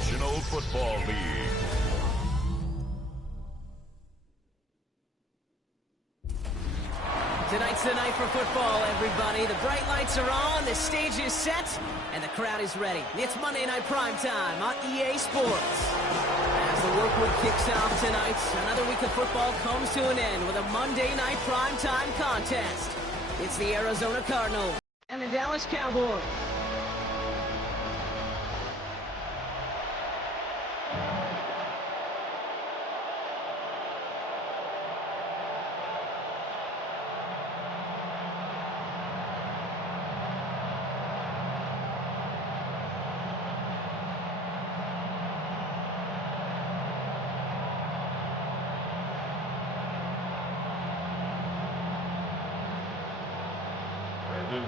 National Football League. Tonight's the night for football, everybody. The bright lights are on, the stage is set, and the crowd is ready. It's Monday Night Primetime on EA Sports. As the work week kicks off tonight, another week of football comes to an end with a Monday Night Primetime contest. It's the Arizona Cardinals and the Dallas Cowboys.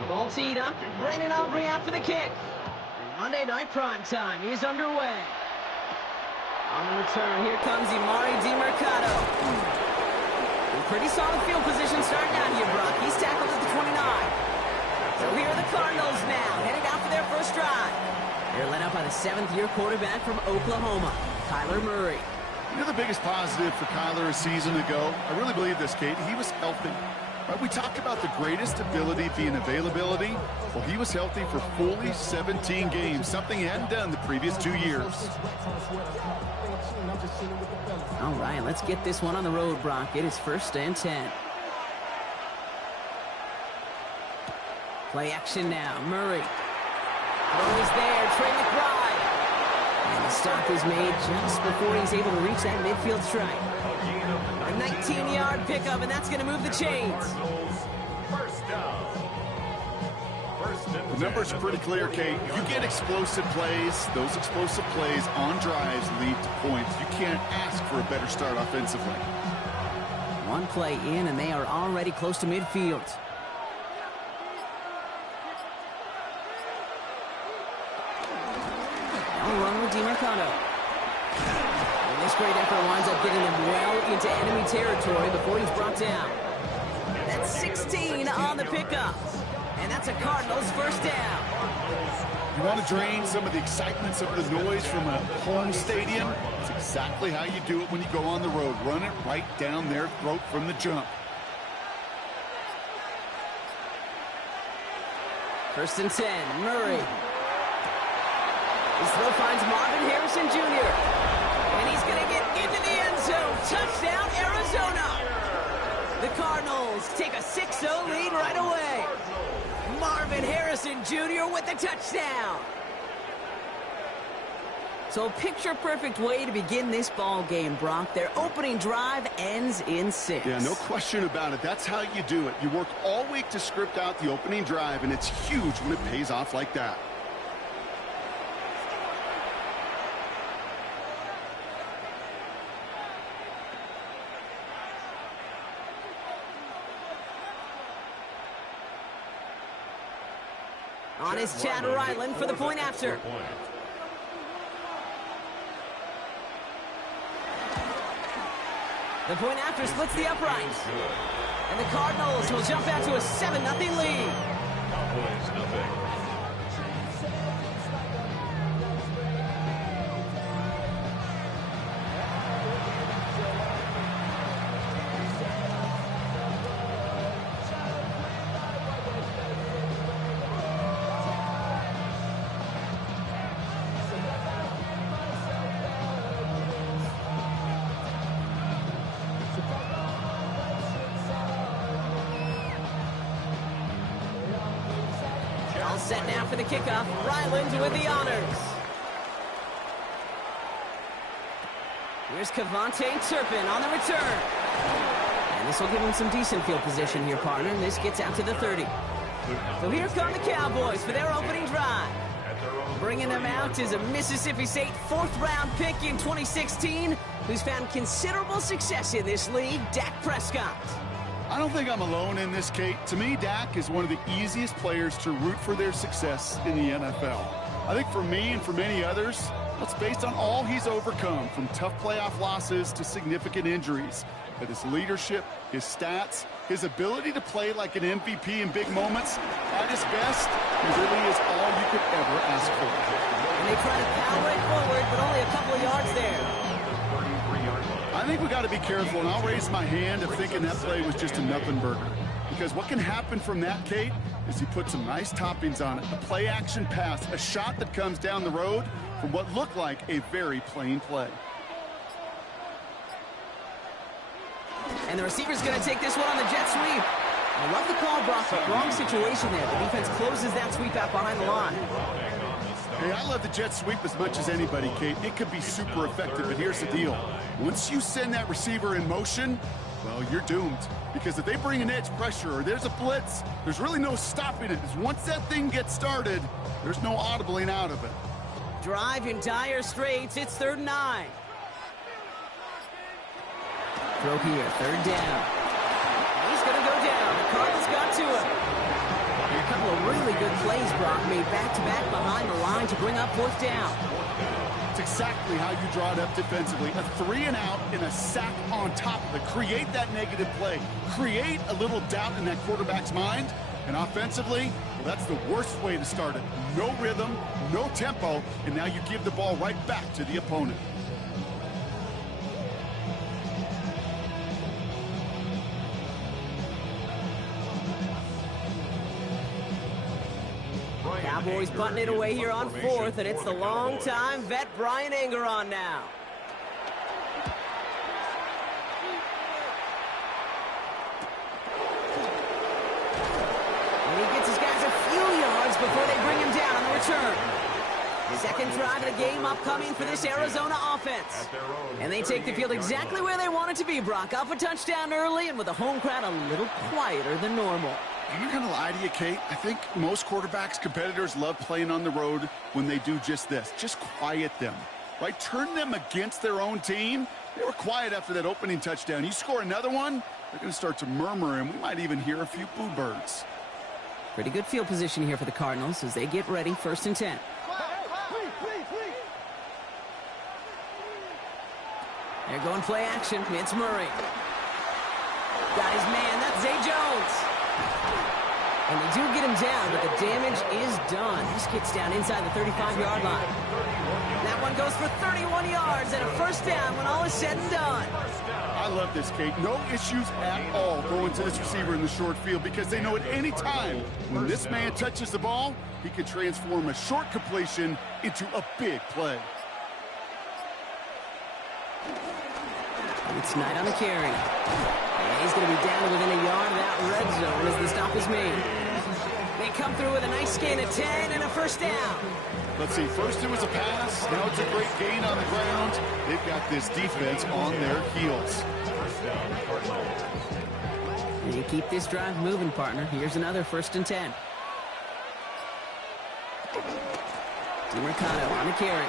Ball teed up, Brandon Aubrey out for the kick. Monday Night Primetime is underway. On the return, here comes Emari DeMercado. Pretty solid field position starting out here, Brock. He's tackled at the 29. So here are the Cardinals now, headed out for their first drive. They're led up by the seventh-year quarterback from Oklahoma, Kyler Murray. You know the biggest positive for Kyler a season ago? I really believe this, Kate. He was healthy. Right, we talked about the greatest ability being availability. Well, he was healthy for fully 17 games, something he hadn't done the previous 2 years. All right, let's get this one on the road, Brock. It is 1st and 10. Play action now. Murray. Throw is there. Trey McBride. And the stop is made just before he's able to reach that midfield strike. A 19-yard pickup, and that's going to move the chains. The numbers are pretty clear, Kate. You get explosive plays. Those explosive plays on drives lead to points. You can't ask for a better start offensively. One play in, and they are already close to midfield. Now run with DeMercado. This great effort winds up getting him well into enemy territory before he's brought down. That's 16 on the pickup. And that's a Cardinals first down. You want to drain some of the excitement, some of the noise from a home stadium? It's exactly how you do it when you go on the road. Run it right down their throat from the jump. 1st and 10, Murray. His throw finds Marvin Harrison Jr. And he's going to get into the end zone. Touchdown, Arizona. The Cardinals take a 6-0 lead right away. Marvin Harrison Jr. with the touchdown. So a picture-perfect way to begin this ball game, Brock. Their opening drive ends in 6. Yeah, no question about it. That's how you do it. You work all week to script out the opening drive, and it's huge when it pays off like that. On is Chad Ryland for the point after. The point after splits the uprights. And the Cardinals will jump out to a 7-0 lead. Cowboys nothing. All set now for the kickoff. Ryland with the honors. Here's Kevontae Turpin on the return. And this will give him some decent field position here, partner. This gets out to the 30. So here come the Cowboys for their opening drive. Bringing them out is a Mississippi State 4th-round pick in 2016 who's found considerable success in this league, Dak Prescott. I don't think I'm alone in this, Kate. To me, Dak is one of the easiest players to root for their success in the NFL. I think for me and for many others, it's based on all he's overcome, from tough playoff losses to significant injuries. But his leadership, his stats, his ability to play like an MVP in big moments, at his best, he really is all you could ever ask for. And They try to power it forward, but only a couple of yards there. I think we got to be careful, and I'll raise my hand of thinking that play was just a nothing burger. Because what can happen from that, Kate, is he put some nice toppings on it. A play-action pass, a shot that comes down the road from what looked like a very plain play. And the receiver's going to take this one on the jet sweep. I love the call, Brock, but wrong situation there. The defense closes that sweep out behind the line. Hey, I love the jet sweep as much as anybody, Kate. It could be super effective, but here's the deal. Once you send that receiver in motion, well, you're doomed. Because if they bring an edge pressure or there's a blitz, there's really no stopping it. Because once that thing gets started, there's no audibling out of it. Drive in dire straits. It's 3rd and 9. Throw here, 3rd down. He's going to go down. The Cardinals got to him. And a couple of really good plays, Brock, made back-to-back behind the line to bring up 4th down. It's exactly how you draw it up defensively. A 3 and out and a sack on top of it. Create that negative play. Create a little doubt in that quarterback's mind. And offensively, well, that's the worst way to start it. No rhythm, no tempo, and now you give the ball right back to the opponent. Cowboys punting it away here on 4th, and it's the long-time vet Brian Anger on now. And he gets his guys a few yards before they bring him down on the return. Second drive of the game upcoming for this Arizona offense. And they take the field exactly where they want it to be, Brock. Up a touchdown early and with the home crowd a little quieter than normal. I'm not going to lie to you, Kate. I think most quarterbacks, competitors love playing on the road when they do just this. Just quiet them, right? Turn them against their own team. They were quiet after that opening touchdown. You score another one, they're going to start to murmur, and we might even hear a few boo birds. Pretty good field position here for the Cardinals as they get ready, 1st and 10. They're going play action. It's Murray. Got his man. That's Zay Jones. And they do get him down, but the damage is done. This gets down inside the 35-yard line. That one goes for 31 yards and a 1st down when all is said and done. I love this, Kate. No issues at all going to this receiver in the short field because they know at any time when this man touches the ball, he can transform a short completion into a big play. It's Knight on the carry. And he's going to be down to within a yard of that red zone as the stop is made. They come through with a nice gain of 10 and a 1st down. Let's see, first it was a pass, now it's a great gain on the ground. They've got this defense on their heels. And you keep this drive moving, partner. Here's another 1st and 10. DiMercato on the carry.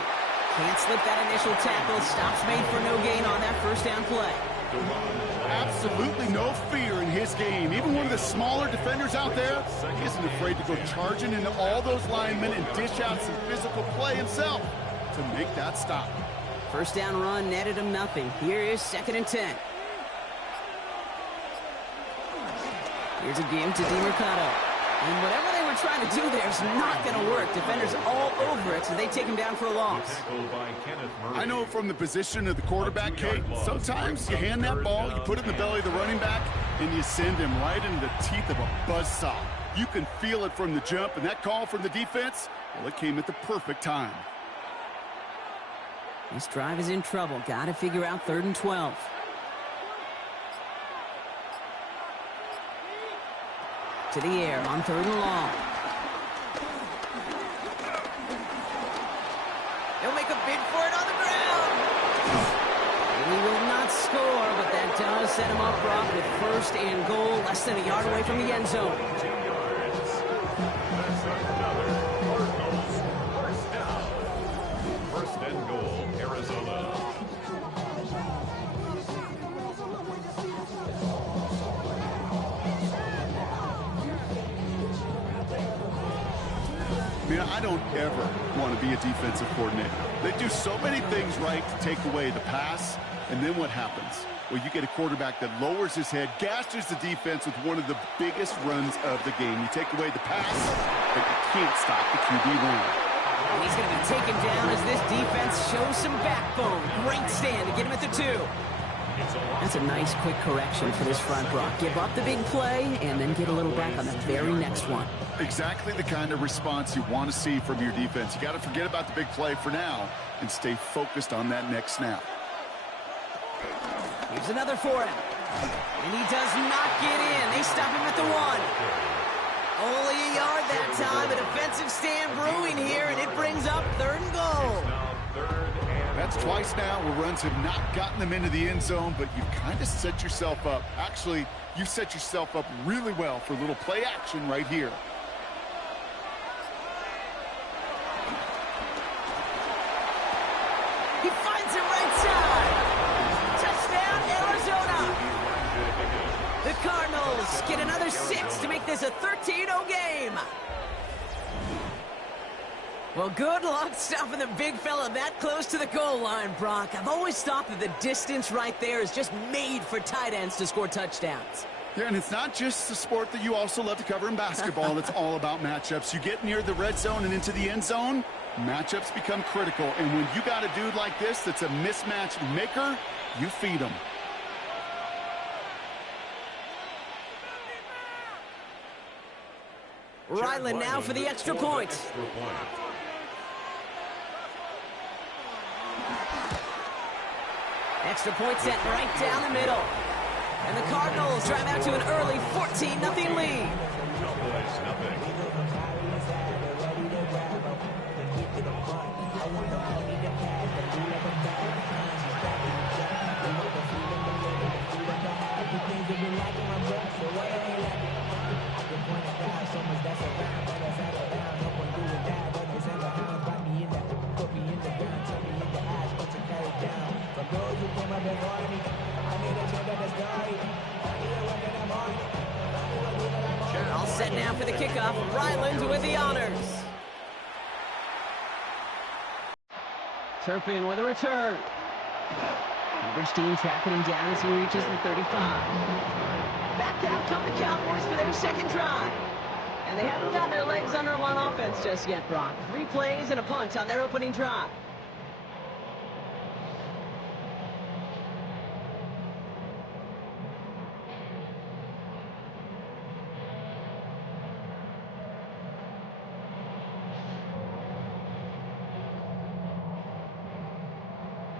Can't slip that initial tackle. Stops made for no gain on that 1st down play. Absolutely no fear in his game. Even one of the smaller defenders out there, he isn't afraid to go charging into all those linemen and dish out some physical play himself to make that stop. 1st down run netted him nothing. Here is 2nd and 10. Here's a game to DiMercato. And whatever they were trying to do there is not going to work. Defenders all over it, so they take him down for a loss. I know from the position of the quarterback, Kate, sometimes you hand that ball, you put it in the belly of the running back, and you send him right into the teeth of a buzzsaw. You can feel it from the jump, and that call from the defense, well, it came at the perfect time. This drive is in trouble. Got to figure out 3rd and 12. To the air on 3rd and long. He'll make a bid for it on the ground. He will not score, but that does set him up, Brock, with 1st and goal, less than a yard away from the end zone. First and goal, Arizona. Man, I don't ever want to be a defensive coordinator. They do so many things right to take away the pass, and then what happens? Well, you get a quarterback that lowers his head, gashes the defense with one of the biggest runs of the game. You take away the pass, but you can't stop the QB run. And he's going to be taken down as this defense shows some backbone. Great stand to get him at the 2. That's a nice quick correction for this front, Brock. Give up the big play and then get a little back on the very next one. Exactly the kind of response you want to see from your defense. You got to forget about the big play for now and stay focused on that next snap. Here's another for him. And he does not get in. They stop him at the 1. Only a yard that time. A defensive stand brewing here, and it brings up 3rd and goal. That's twice now where runs have not gotten them into the end zone, but you've kind of set yourself up. Actually, you've set yourself up really well for a little play action right here. He finds him right side. Touchdown, Arizona. The Cardinals get another 6 to make this a 13-0 game. Well, good luck stopping the big fella that close to the goal line, Brock. I've always thought that the distance right there is just made for tight ends to score touchdowns. Yeah, and it's not just the sport that you also love to cover in basketball. It's all about matchups. You get near the red zone and into the end zone, matchups become critical. And when you got a dude like this that's a mismatch maker, you feed him. Ryland now for the extra point. Extra point set right down the middle. And the Cardinals drive out to an early 14-0 lead. Cowboys, nothing. All set now for the kickoff. Ryland with the honors. Turpin with a return. Eberstein tracking him down as he reaches the 35. Back out come the Cowboys for their second drive. And they haven't got their legs under them on offense just yet, Brock. 3 plays and a punt on their opening drive.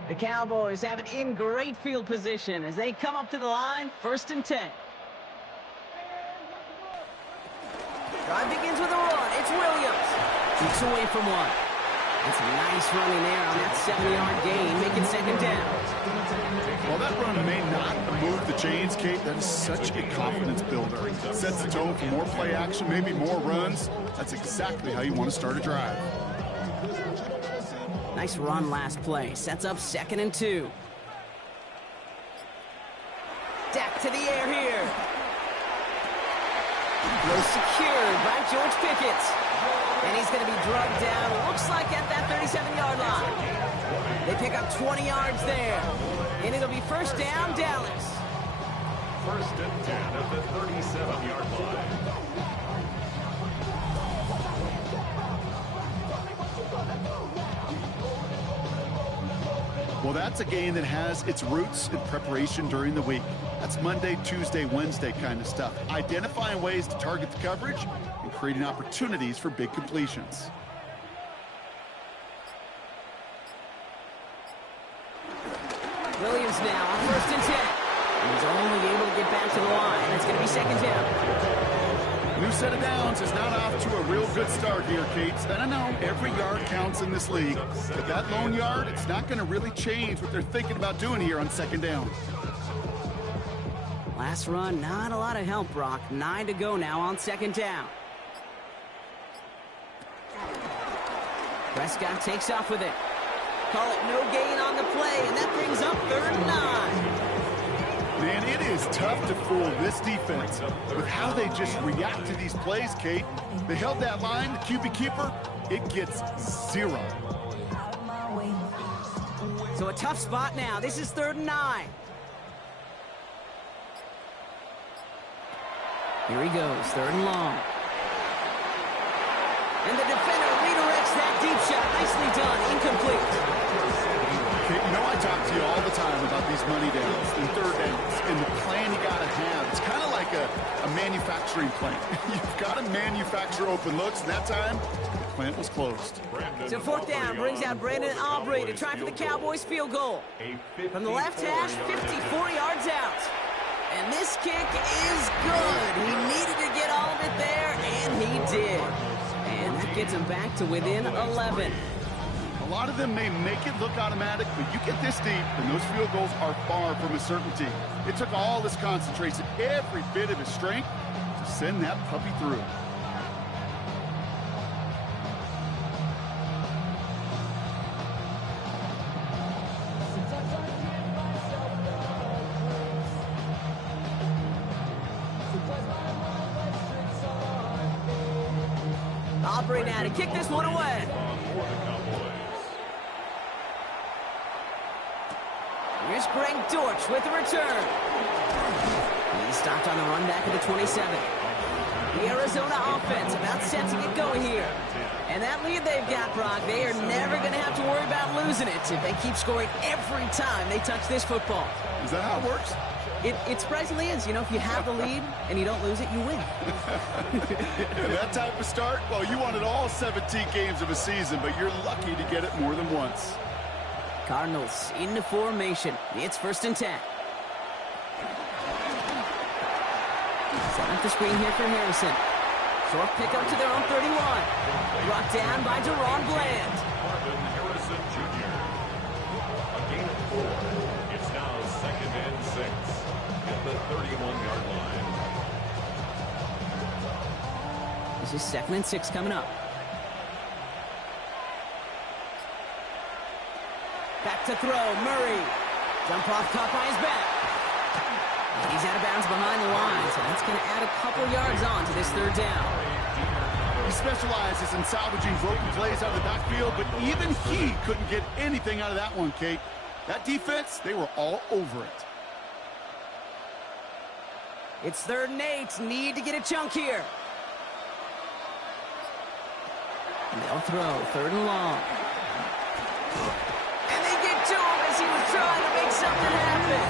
The Cowboys have it in great field position as they come up to the line, 1st and 10. Drive begins with a run. It's Williams. Keeps away from one. That's a nice running there on that 7-yard gain, making 2nd down. While that run may not move the chains, Kate, that is such a confidence builder. It sets the tone for more play action, maybe more runs. That's exactly how you want to start a drive. Nice run last play. Sets up 2nd and 2. Dak to the air here. Goes secured by George Pickett. And he's going to be drugged down, looks like at that 37-yard line. They pick up 20 yards there. And it'll be 1st down, Dallas. 1st and 10 at the 37-yard line. Well, that's a game that has its roots in preparation during the week. That's Monday, Tuesday, Wednesday kind of stuff. Identifying ways to target the coverage and creating opportunities for big completions. Williams now on 1st and 10. He's only able to get back to the line. It's going to be 2nd down. New set of downs is not off to a real good start here, Kate. And I know every yard counts in this league, but that lone yard, it's not going to really change what they're thinking about doing here on 2nd down. Last run, not a lot of help, Brock. 9 to go now on 2nd down. Prescott takes off with it. Call it no gain on the play, and that brings up 3rd and 9. Man, it is tough to fool this defense with how they just react to these plays, Kate. They held that line, the QB keeper, it gets 0. So a tough spot now. This is 3rd and 9. Here he goes, 3rd and long. And the defender redirects that deep shot. Nicely done. Incomplete. Okay, you know I talk to you all the time about these money downs and third downs and the plan you got to have. It's kind of like a manufacturing plant. You've got to manufacture open looks, and that time, the plant was closed. So fourth down brings out Brandon Aubrey to try for the Cowboys field goal. From the left hash, 54 yards out. And this kick is good. He needed to get all of it there, and he did. And that gets him back to within 11. A lot of them may make it look automatic, but you get this deep, and those field goals are far from a certainty. It took all his concentration, every bit of his strength, to send that puppy through. Aubrey now to kick this one away. Here's Greg Dortch with the return. He stopped on the run back at the 27. The Arizona offense about set to get going here. And that lead they've got, Brock, they are never going to have to worry about losing it if they keep scoring every time they touch this football. Is that how it works? It surprisingly is. You know, if you have the lead and you don't lose it, you win. And that type of start, well, you wanted all 17 games of a season, but you're lucky to get it more than once. Cardinals into formation. It's 1st and 10. Set up the screen here for Harrison. Short pickup to their own 31. Brought down by Deron Bland. Harrison Jr. A gain of 4. It's now 2nd and 6 at the 31-yard line. This is 2nd and 6 coming up. Back to throw, Murray. Jump off, caught by his back. He's out of bounds behind the line, so that's going to add a couple yards on to this 3rd down. He specializes in salvaging broken plays out of the backfield, but even he couldn't get anything out of that one, Kate. That defense, they were all over it. It's 3rd and 8. Need to get a chunk here. And they'll throw 3rd and long. To him as he was trying to make something happen.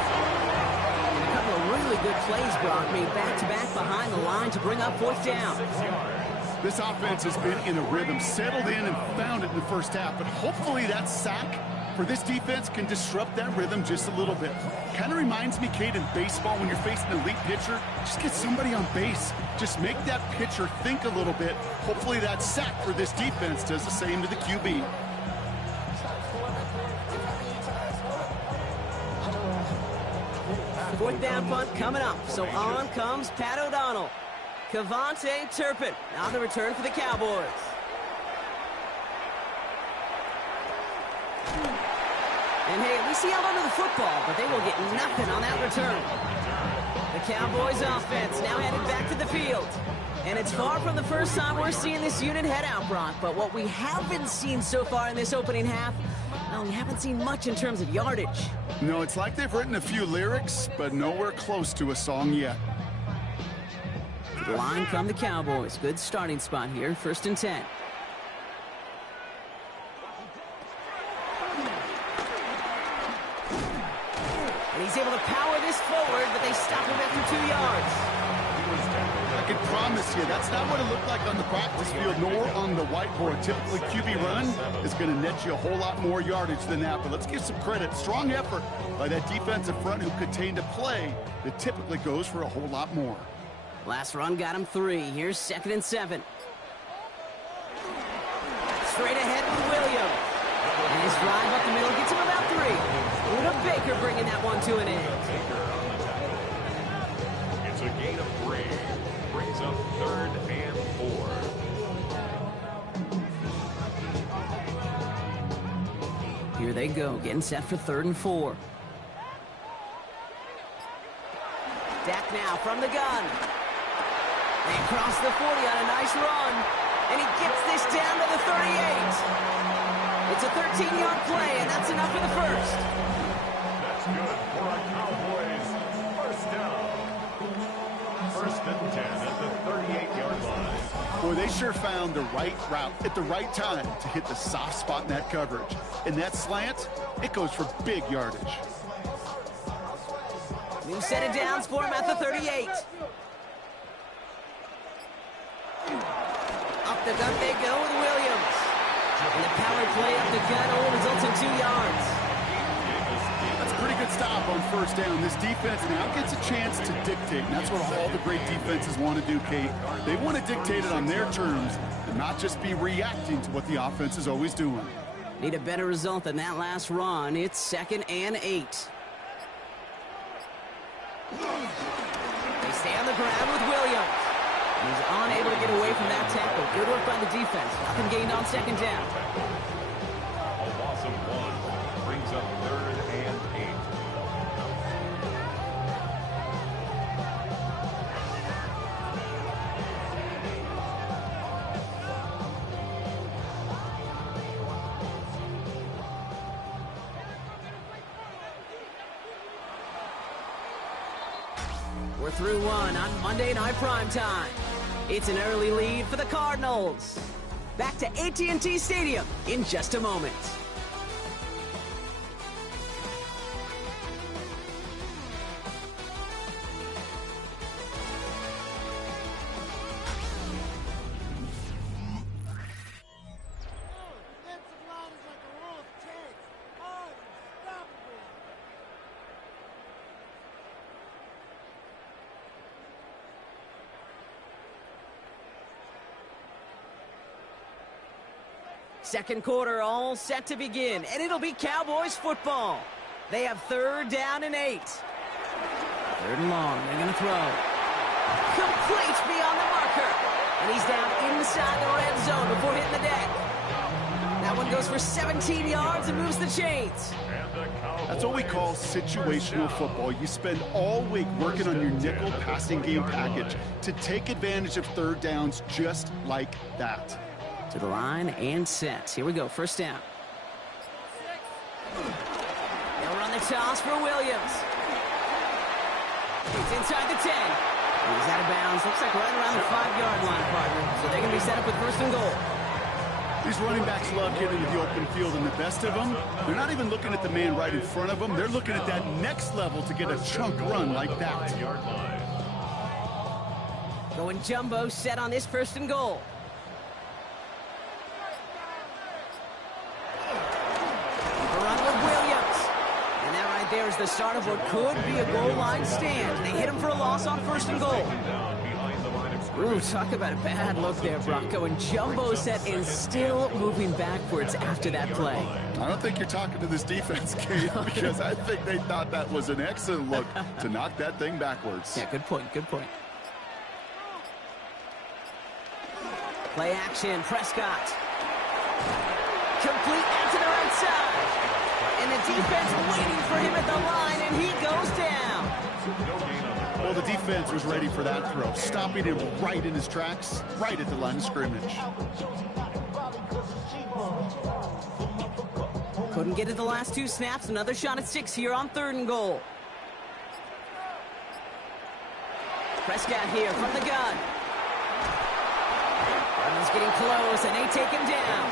And a couple of really good plays, Brock, made back-to-back behind the line to bring up 4th down. This offense has been in a rhythm, settled in and found it in the first half, but hopefully that sack for this defense can disrupt that rhythm just a little bit. Kind of reminds me, Kate, in baseball when you're facing an elite pitcher, just get somebody on base. Just make that pitcher think a little bit. Hopefully that sack for this defense does the same to the QB. 4th down punt coming up. So on comes Pat O'Donnell. Kavontae Turpin on the return for the Cowboys. And hey, at least he held onto the football, but they will get nothing on that return. The Cowboys offense now headed back to the field. And it's far from the first time we're seeing this unit head out, Brock. But what we haven't seen so far in this opening half, well, we haven't seen much in terms of yardage. No, it's like they've written a few lyrics, but nowhere close to a song yet. To the line come the Cowboys. Good starting spot here, 1st and 10. And he's able to power this forward, but they stop him after 2 yards. I can promise you, that's not what it looked like on the practice field, nor on the whiteboard. Typically, QB run is going to net you a whole lot more yardage than that, but let's give some credit. Strong effort by that defensive front who contained a play that typically goes for a whole lot more. Last run got him 3. Here's 2nd and 7. Straight ahead with Williams. And his drive up the middle gets him about 3. Luda Baker bringing that one to an end. It's a gain of 3. Brings up 3rd and 4. Here they go, getting set for 3rd and 4. Dak now from the gun. They cross the 40 on a nice run. And he gets this down to the 38. It's a 13-yard play, and that's enough for the first. That's good for a Cowboys 1st down. First and 10 at the 38-yard line. Boy, they sure found the right route at the right time to hit the soft spot in that coverage. And that slant, it goes for big yardage. New set of downs for him at the 38. Up the gut they go with Williams. And the power play up the gut only results in 2 yards. That's a pretty good stop on first down. This defense now gets a chance to dictate. And that's what all the great defenses want to do, Kate. They want to dictate it on their terms and not just be reacting to what the offense is always doing. Need a better result than that last run. It's 2nd and 8. They stay on the ground with Williams. He's unable to get away from that tackle. Good work by the defense. Nothing gained on 2nd down. A loss of 1 brings up 3rd and 8. We're through 1 on Monday Night Primetime. It's an early lead for the Cardinals. Back to AT&T Stadium in just a moment. Second quarter all set to begin, and it'll be Cowboys football. They have 3rd down and 8. 3rd and long, they're going to throw. Complete beyond the marker. And he's down inside the red zone before hitting the deck. That one goes for 17 yards and moves the chains. That's what we call situational football. You spend all week working on your nickel passing game package to take advantage of 3rd downs just like that. To the line and set. Here we go, 1st down. They'll run the toss for Williams. It's inside the 10. He's out of bounds. Looks like right around the 5-yard line, partner. So they're going to be set up with 1st and goal. These running backs love getting to the open field, and the best of them, they're not even looking at the man right in front of them. They're looking at that next level to get a chunk run like that. Going jumbo set on this 1st and goal. There's the start of what could be a goal line stand. They hit him for a loss on 1st and goal. Ooh, talk about a bad look there, Bronco. And jumbo set is still moving backwards after that play. I don't think you're talking to this defense, Kate, because I think they thought that was an excellent look to knock that thing backwards. Yeah, good point, good point. Play action, Prescott. Complete out to the right side. And the defense waiting for him at the line, and he goes down. Well, the defense was ready for that throw, stopping him right in his tracks, right at the line of scrimmage. Couldn't get it the last 2 snaps. Another shot at 6 here on 3rd and goal. Prescott here from the gun. Cardinals getting close, and they take him down.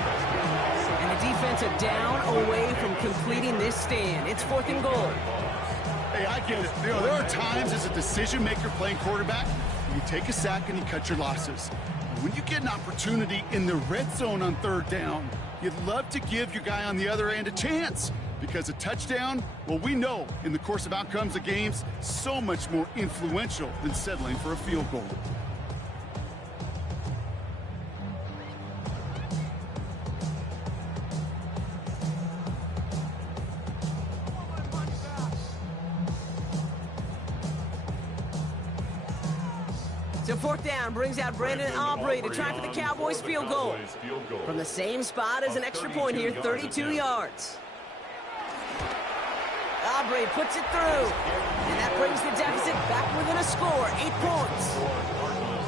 And the defense are down away from completing this stand. It's 4th and goal. Hey, I get it. You know, there are times as a decision maker playing quarterback, you take a sack and you cut your losses. When you get an opportunity in the red zone on 3rd down, you'd love to give your guy on the other end a chance, because a touchdown, well, we know in the course of outcomes of games, so much more influential than settling for a field goal. So 4th down brings out Brandon Aubrey to try for the Cowboys field goal. From the same spot as an extra point here, 32 yards. Aubrey puts it through. And that brings the deficit back within a score, 8 points.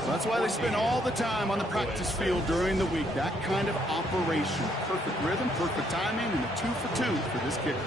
That's why they spend all the time on the practice field during the week. That kind of operation. Perfect rhythm, perfect timing, and a 2 for 2 for this kicker.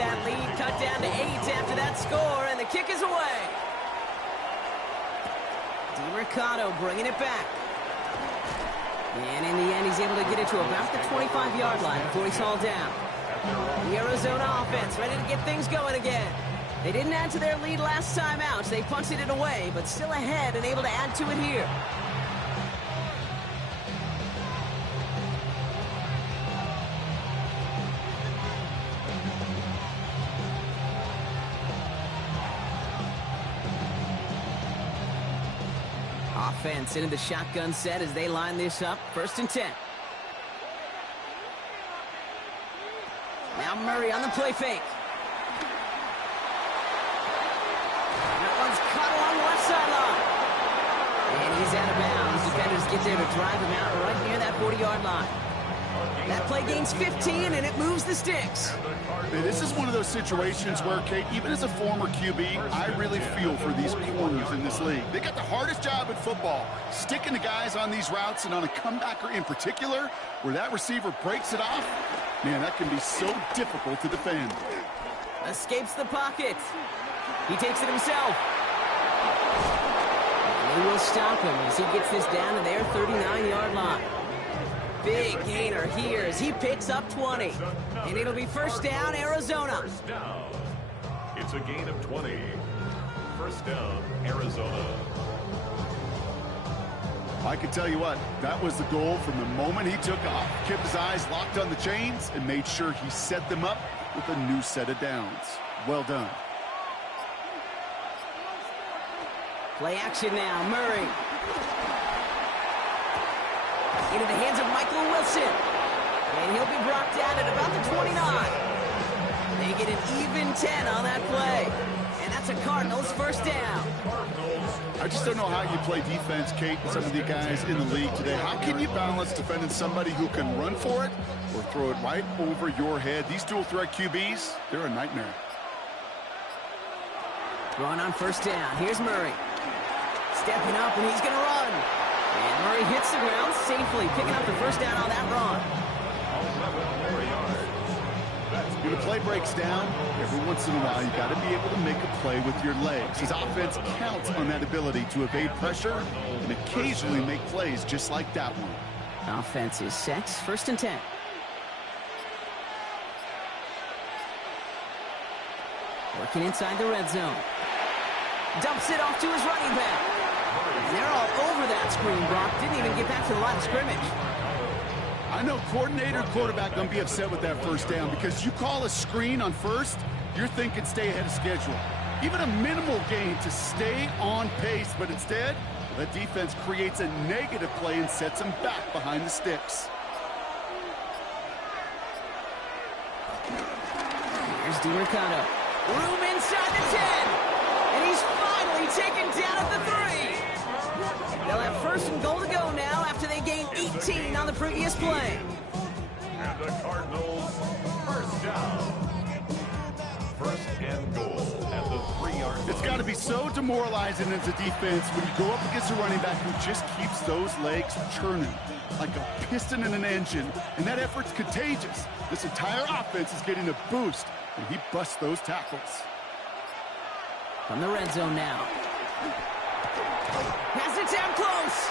that lead cut down to 8 after that score, and the kick is away. DiMercato bringing it back. And in the end, he's able to get it to about the 25-yard line before he's hauled down. The Arizona offense ready to get things going again. They didn't add to their lead last time out. They punted it away, but still ahead and able to add to it here. Offense into the shotgun set as they line this up. 1st and 10. Now Murray on the play fake. That one's caught along the left sideline. And he's out of bounds. Defenders get there to drive him out right near that 40-yard line. That play gains 15, and it moves the sticks. Hey, this is one of those situations where, Kate, even as a former QB, I really feel for these corners in this league. They got the hardest job in football, sticking the guys on these routes and on a comebacker in particular, where that receiver breaks it off. Man, that can be so difficult to defend. Escapes the pocket. He takes it himself. And they will stop him as he gets this down to their 39-yard line. Big gainer here as he picks up 20. And it'll be 1st down, Arizona. First down. It's a gain of 20. 1st down, Arizona. I can tell you what, that was the goal from the moment he took off. Kept his eyes locked on the chains and made sure he set them up with a new set of downs. Well done. Play action now, Murray. Into the hands of Michael Wilson. And he'll be brought down at about the 29. They get an even 10 on that play. And that's a Cardinals 1st down. I just don't know how you play defense, Kate, and some of the guys in the league today. How can you balance defending somebody who can run for it or throw it right over your head? These dual threat QBs, they're a nightmare. Throwing on 1st down. Here's Murray. Stepping up, and he's going to run. And Murray hits the ground safely, picking up the 1st down on that run. 11 more yards. When the play breaks down, every once in a while, you got to be able to make a play with your legs. His offense counts on that ability to evade pressure and occasionally make plays just like that one. Offense is set. 1st and 10. Working inside the red zone. Dumps it off to his running back. And they're all over that screen, Brock. Didn't even get back to the line of scrimmage. I know coordinator and quarterback going to be upset with that 1st down because you call a screen on 1st, you're thinking stay ahead of schedule. Even a minimal gain to stay on pace, but instead, the defense creates a negative play and sets them back behind the sticks. Here's DiMercato. Room inside the 10. And he's finally taken down at the 3. They'll have 1st and goal to go now after they gained 18 on the previous play. And the Cardinals, 1st down. 1st and goal at the 3-yard line. It's got to be so demoralizing as a defense when you go up against a running back who just keeps those legs churning like a piston in an engine, and that effort's contagious. This entire offense is getting a boost, and he busts those tackles. From the red zone now. Has it down close.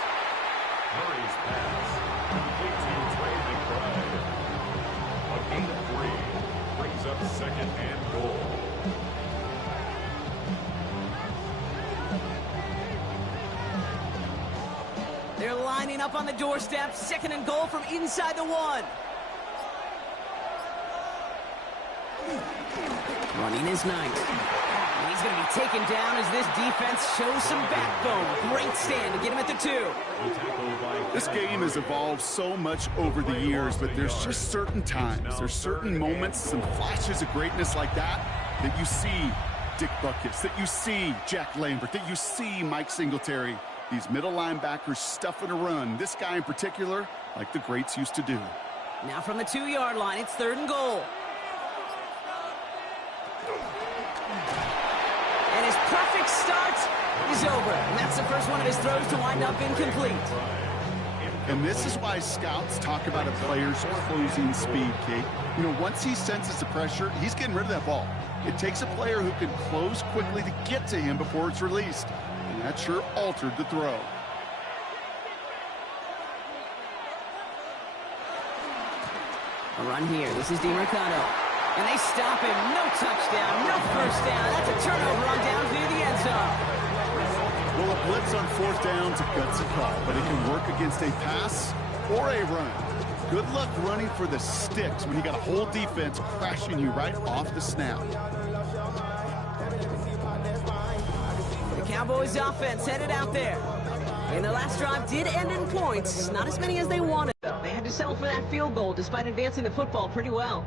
Murray's pass, complete to Trey McBride. A gain of 3 brings up 2nd and goal. They're lining up on the doorstep. 2nd and goal from inside the 1. Running is nice. And he's going to be taken down as this defense shows some backbone. Great stand to get him at the 2. This game has evolved so much over the years, but there's just certain times, there's certain moments, some flashes of greatness like that you see Dick Butkus, that you see Jack Lambert, that you see Mike Singletary. These middle linebackers stuffing a run. This guy in particular, like the greats used to do. Now from the 2-yard line, it's 3rd and goal. And his perfect start is over. And that's the first one of his throws to wind up incomplete. And this is why scouts talk about a player's closing speed, Kate. You know, once he senses the pressure, he's getting rid of that ball. It takes a player who can close quickly to get to him before it's released. And that sure altered the throw. A run here. This is DiMercato. And they stop him. No touchdown. No first down. That's a turnover on downs near the end zone. Well, a blitz on fourth down's a gutsy call, but it can work against a pass or a run. Good luck running for the sticks when you got a whole defense crashing you right off the snap. The Cowboys offense headed out there. And their last drive did end in points. Not as many as they wanted, though. They had to settle for that field goal despite advancing the football pretty well.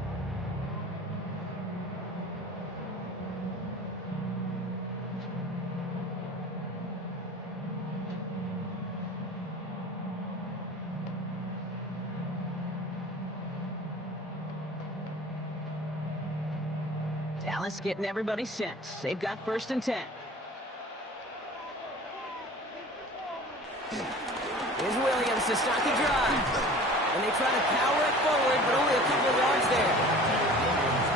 Dallas getting everybody set. They've got 1st and 10. Here's Williams to start the drive. And they try to power it forward, but only a couple of yards there.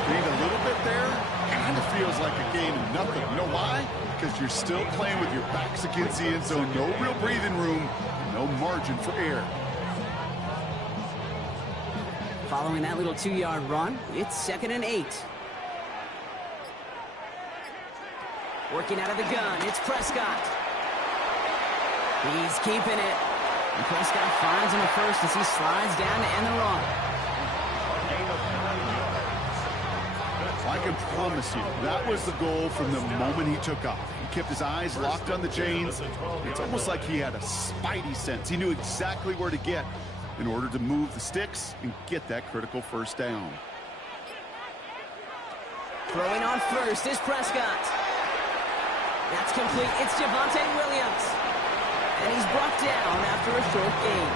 Being a little bit there kind of feels like a game of nothing. You know why? Because you're still playing with your backs against the end zone. No real breathing room. No margin for error. Following that little 2-yard run, it's 2nd and 8. Working out of the gun, it's Prescott. He's keeping it. And Prescott finds him at first as he slides down to end the run. I can promise you, that was the goal from the moment he took off. He kept his eyes locked on the chains. It's almost like he had a spidey sense. He knew exactly where to get in order to move the sticks and get that critical first down. Throwing on first is Prescott. That's complete. It's Javonte Williams. And he's brought down after a short gain.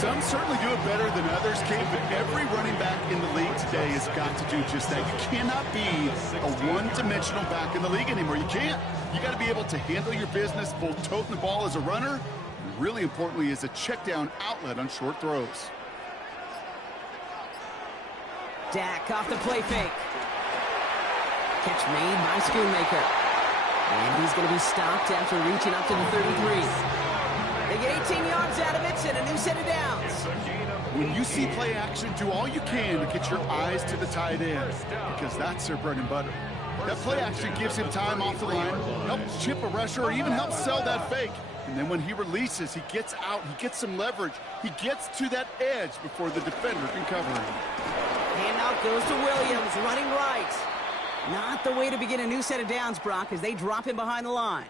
Some certainly do it better than others, Kate, but every running back in the league today has got to do just that. You cannot be a one-dimensional back in the league anymore. You can't. You got to be able to handle your business, both toting the ball as a runner, and really importantly as a check-down outlet on short throws. Dak off the play fake. Catch made by Schoonmaker. And he's going to be stopped after reaching up to the 33. They get 18 yards out of it and a new set of downs. When you see play action, do all you can to get your eyes to the tight end, because that's their bread and butter. That play action gives him time off the line, helps chip a rusher, or even helps sell that fake. And then when he releases, he gets out, he gets some leverage. He gets to that edge before the defender can cover him. Handout goes to Williams, running right. Not the way to begin a new set of downs, Brock, as they drop him behind the line.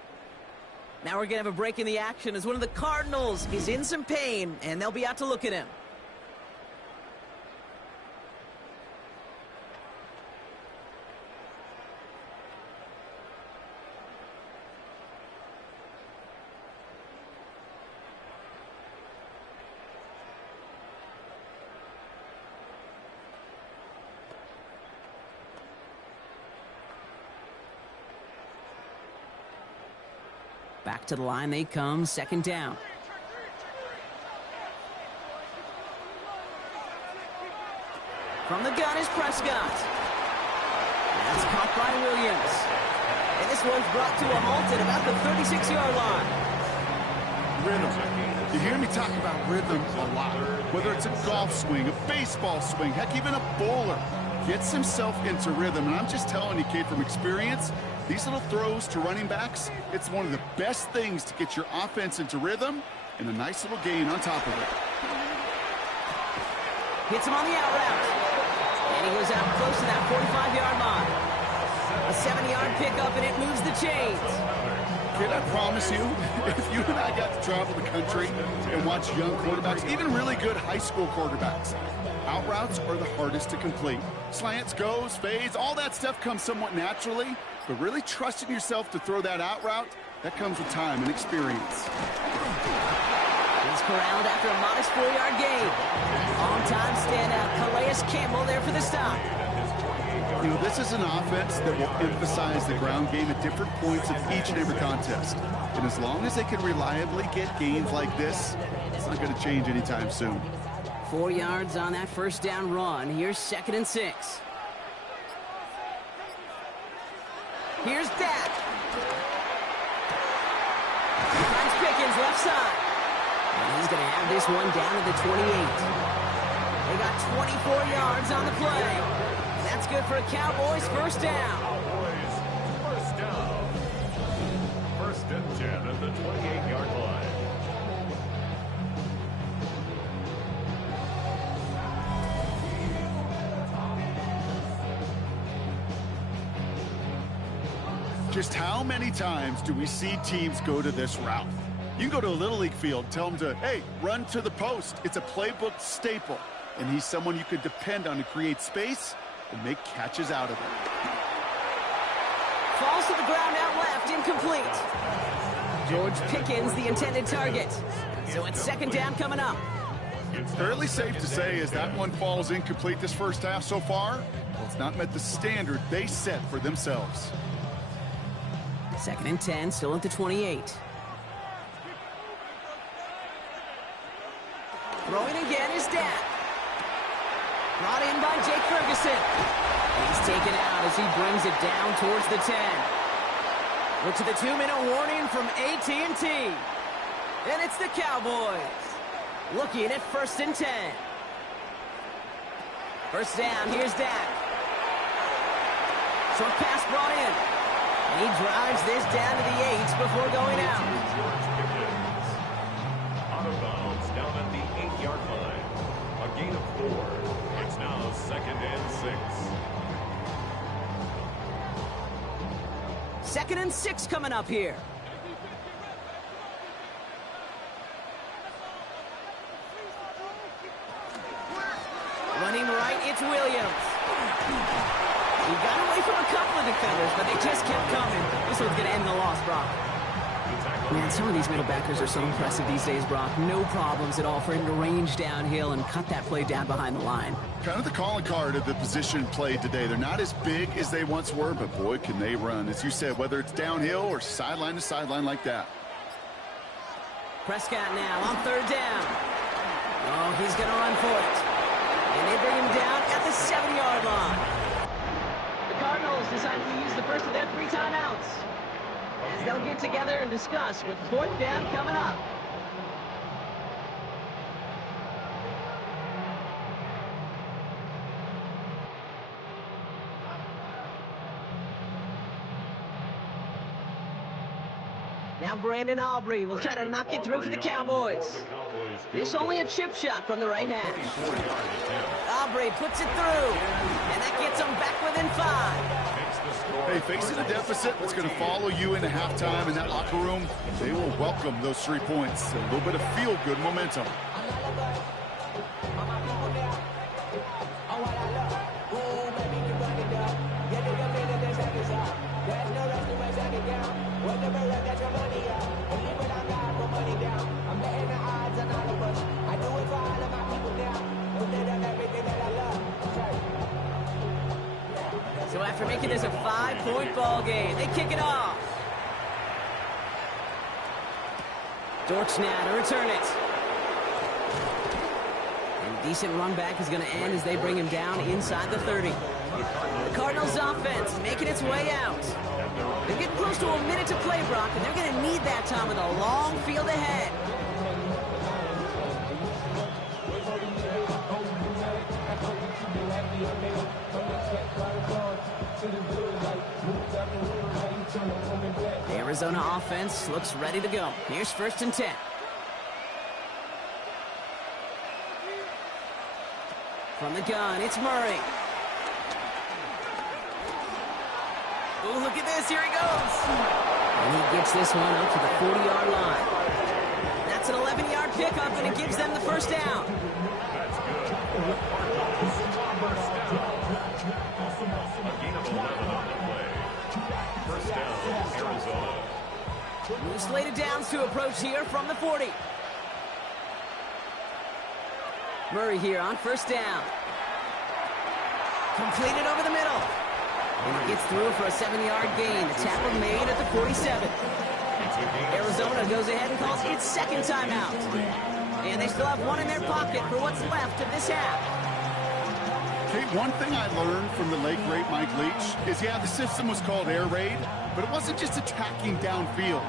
Now we're going to have a break in the action as one of the Cardinals is in some pain, and they'll be out to look at him. Back to the line they come, 2nd down. From the gun is Prescott. That's caught by Williams. And this one's brought to a halt at about the 36-yard line. Rhythm. You hear me talk about rhythm a lot. Whether it's a golf swing, a baseball swing, heck, even a bowler gets himself into rhythm. And I'm just telling you, Kate, from experience, these little throws to running backs, it's one of the best things to get your offense into rhythm and a nice little gain on top of it. Hits him on the out route. And he goes out close to that 45-yard line. A 7-yard pickup, and it moves the chains. Kid, I promise you, if you and I got to travel the country and watch young quarterbacks, even really good high school quarterbacks, out routes are the hardest to complete. Slants, goes, fades, all that stuff comes somewhat naturally. But really trusting yourself to throw that out route, that comes with time and experience. Here's He's corralled after a modest 4-yard gain. Long-time standout Calais Campbell there for the stop. You know, this is an offense that will emphasize the ground game at different points of each and every contest. And as long as they can reliably get gains like this, it's not going to change anytime soon. 4 yards on that first down run. Here's 2nd and 6. Here's Dak. Finds Pickens left side. And he's going to have this one down to the 28. They got 24 yards on the play. And that's good for a Cowboys first down. Cowboys first down. 1st and 10 at the 28-yard line. Just how many times do we see teams go to this route? You can go to a Little League field, tell them to, hey, run to the post. It's a playbook staple. And he's someone you could depend on to create space and make catches out of it. Falls to the ground out left, incomplete. George Pickens, the intended target. So it's 2nd down coming up. It's fairly safe to say as that one falls incomplete this first half so far, well, it's not met the standard they set for themselves. 2nd and 10, still at the 28. Throwing again is Dak. Brought in by Jake Ferguson. He's taken out as he brings it down towards the 10. Look to the 2-minute warning from AT&T. And it's the Cowboys. Looking at 1st and 10. First down, here's Dak. Short pass brought in. He drives this down to the 8 before going out. George Pickens. Out of bounds down at the 8-yard line. A gain of 4. It's now 2nd and 6. 2nd and 6 coming up here. Running right, it's Williams. He got away from a couple of defenders, but they just kept coming. This one's going to end the loss, Brock. Man, some of these middle backers are so impressive these days, Brock. No problems at all for him to range downhill and cut that play down behind the line. Kind of the calling card of the position played today. They're not as big as they once were, but boy, can they run. As you said, whether it's downhill or sideline to sideline like that. Prescott now on 3rd down. Oh, he's going to run for it. And they bring him down at the 7-yard line. The Cardinals decided to use the first of their 3 timeouts, as they'll get together and discuss with 4th down coming up. Now Brandon Aubrey will try to knock it through for the Cowboys. This only a chip shot from the right hash. Aubrey puts it through, and that gets them back within 5. Hey, facing a deficit that's going to follow you into halftime in that locker room, they will welcome those 3 points. A little bit of feel-good momentum. So after making this a 5-point ball game, they kick it off. Dortch now to return it. And decent run back is going to end as they bring him down inside the 30. The Cardinals offense making its way out. They're getting close to a minute to play, Brock, and they're going to need that time with a long field ahead. The Arizona offense looks ready to go. Here's 1st and 10. From the gun, it's Murray. Oh, look at this. Here he goes. And he gets this one up to the 40-yard line. That's an 11-yard pickup, and it gives them the first down. That's good. First down. A gain of 11 on the play. First down, Arizona. New slated downs to approach here from the 40. Murray here on first down. Completed over the middle. And he gets through for a 7-yard gain. The tackle made at the 47. Arizona goes ahead and calls its second timeout. And they still have one in their pocket for what's left of this half. Kate, one thing I learned from the late great Mike Leach is, yeah, the system was called air raid, but it wasn't just attacking downfield.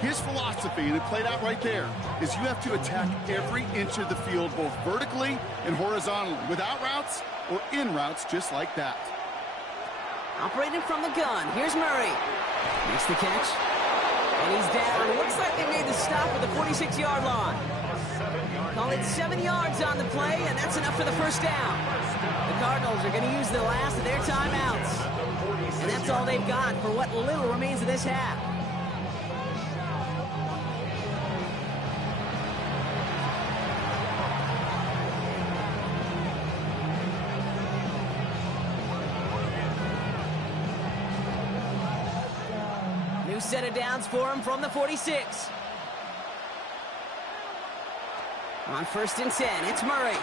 His philosophy, and it played out right there, is you have to attack every inch of the field, both vertically and horizontally, without routes or in routes just like that. Operating from the gun, here's Murray. Makes the catch. And he's down. Looks like they made the stop at the 46-yard line. Call it 7 yards on the play, and that's enough for the first down. The Cardinals are going to use the last of their timeouts. And that's all they've got for what little remains of this half. New set of downs for him from the 46. On first and 10, it's Murray.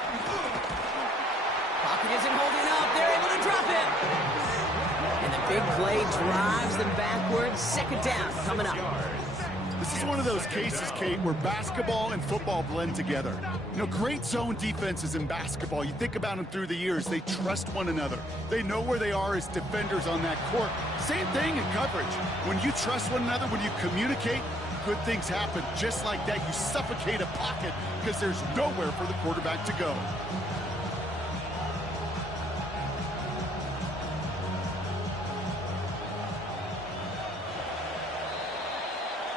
Pocket isn't holding up. They're able to drop it. And the big play drives them backwards. Second down coming up. This is one of those cases, Kate, where basketball and football blend together. You know, great zone defenses in basketball, you think about them through the years, they trust one another. They know where they are as defenders on that court. Same thing in coverage. When you trust one another, when you communicate, good things happen. Just like that, you suffocate a pocket because there's nowhere for the quarterback to go.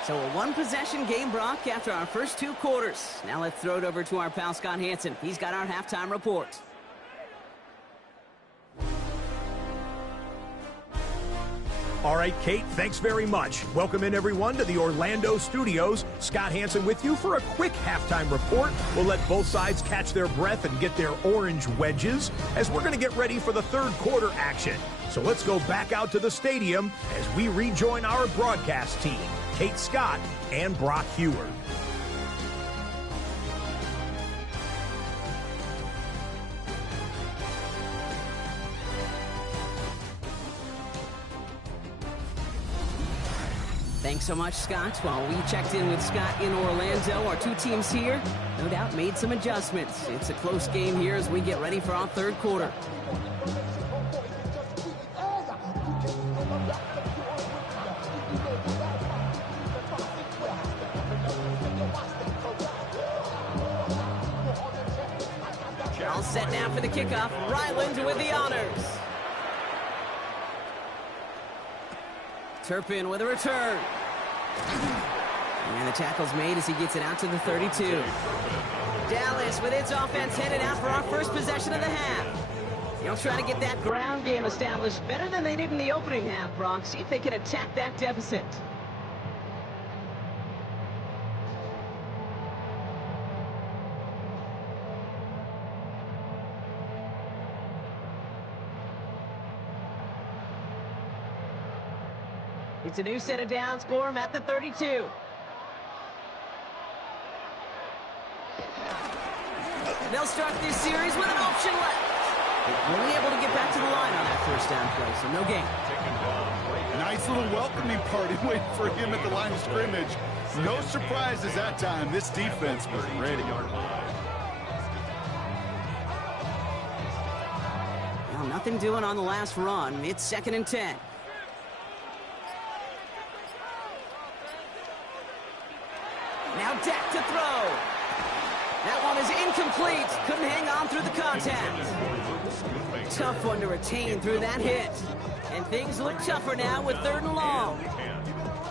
So a one-possession game, Brock, after our first 2 quarters. Now let's throw it over to our pal Scott Hansen. He's got our halftime report. All right, Kate, thanks very much. Welcome in, everyone, to the Orlando studios. Scott Hansen with you for a quick halftime report. We'll let both sides catch their breath and get their orange wedges as we're going to get ready for the third quarter action. So let's go back out to the stadium as we rejoin our broadcast team, Kate Scott and Brock Hewer. Thanks so much, Scott. While we checked in with Scott in Orlando, our 2 teams here, no doubt, made some adjustments. It's a close game here as we get ready for our third quarter. All set now for the kickoff. Ryland with the honors. Turpin with a return. And the tackle's made as he gets it out to the 32. Dallas with its offense headed out for our first possession of the half. They'll try to get that ground game established better than they did in the opening half, Brock. See if they can attack that deficit. It's a new set of downs for him at the 32. They'll start this series with an option left. Only able to get back to the line on that first down play, so no gain. Nice little welcoming party waiting for him at the line of scrimmage. No surprises that time. This defense was ready. Well, nothing doing on the last run. It's 2nd and 10. Now Dak to throw. That one is incomplete. Couldn't hang on through the contact. Tough one to retain through that hit. And things look tougher now with 3rd and long.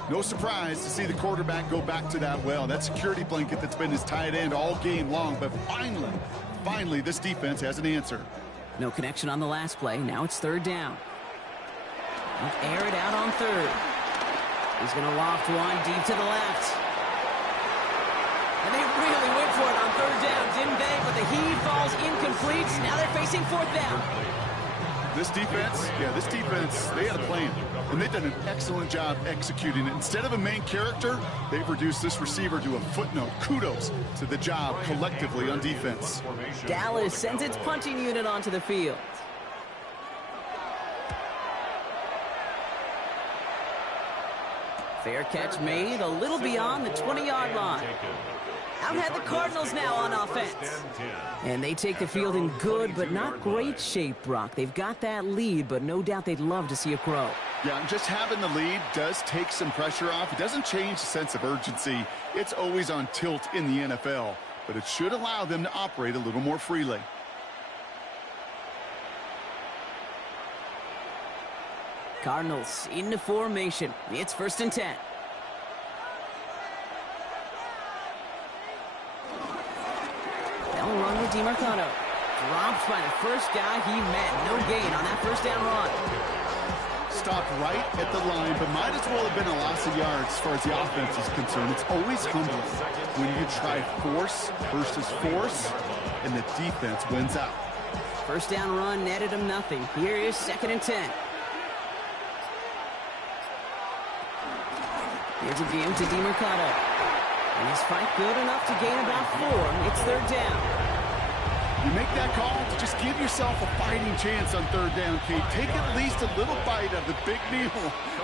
No surprise to see the quarterback go back to that well. That security blanket that's been his tight end all game long. But finally, this defense has an answer. No connection on the last play. Now it's 3rd down. He'll air it out on 3rd. He's going to loft one deep to the left. And they really went for it on 3rd down, didn't they? But the heave falls incomplete. Now they're facing 4th down. This defense, they had a plan, and they've done an excellent job executing it. Instead of a main character, they've reduced this receiver to a footnote. Kudos to the job collectively on defense. Dallas sends its punting unit onto the field. Fair catch made, a little beyond the 20-yard line. Out had the Cardinals now on offense. And they take the field in good but not great shape, Brock. They've got that lead, but no doubt they'd love to see it grow. Yeah, just having the lead does take some pressure off. It doesn't change the sense of urgency. It's always on tilt in the NFL, but it should allow them to operate a little more freely. Cardinals into formation. It's 1st and 10. They'll run with DeMarcado. Dropped by the first guy he met. No gain on that first down run. Stopped right at the line, but might as well have been a loss of yards as far as the offense is concerned. It's always humbling when you try force versus force, and the defense wins out. First down run netted him nothing. Here is 2nd and 10. Here's a game to DeMarcado. And his fight good enough to gain about 4. It's 3rd down. You make that call to just give yourself a fighting chance on 3rd down, Kate. Take at least a little bite of the big meal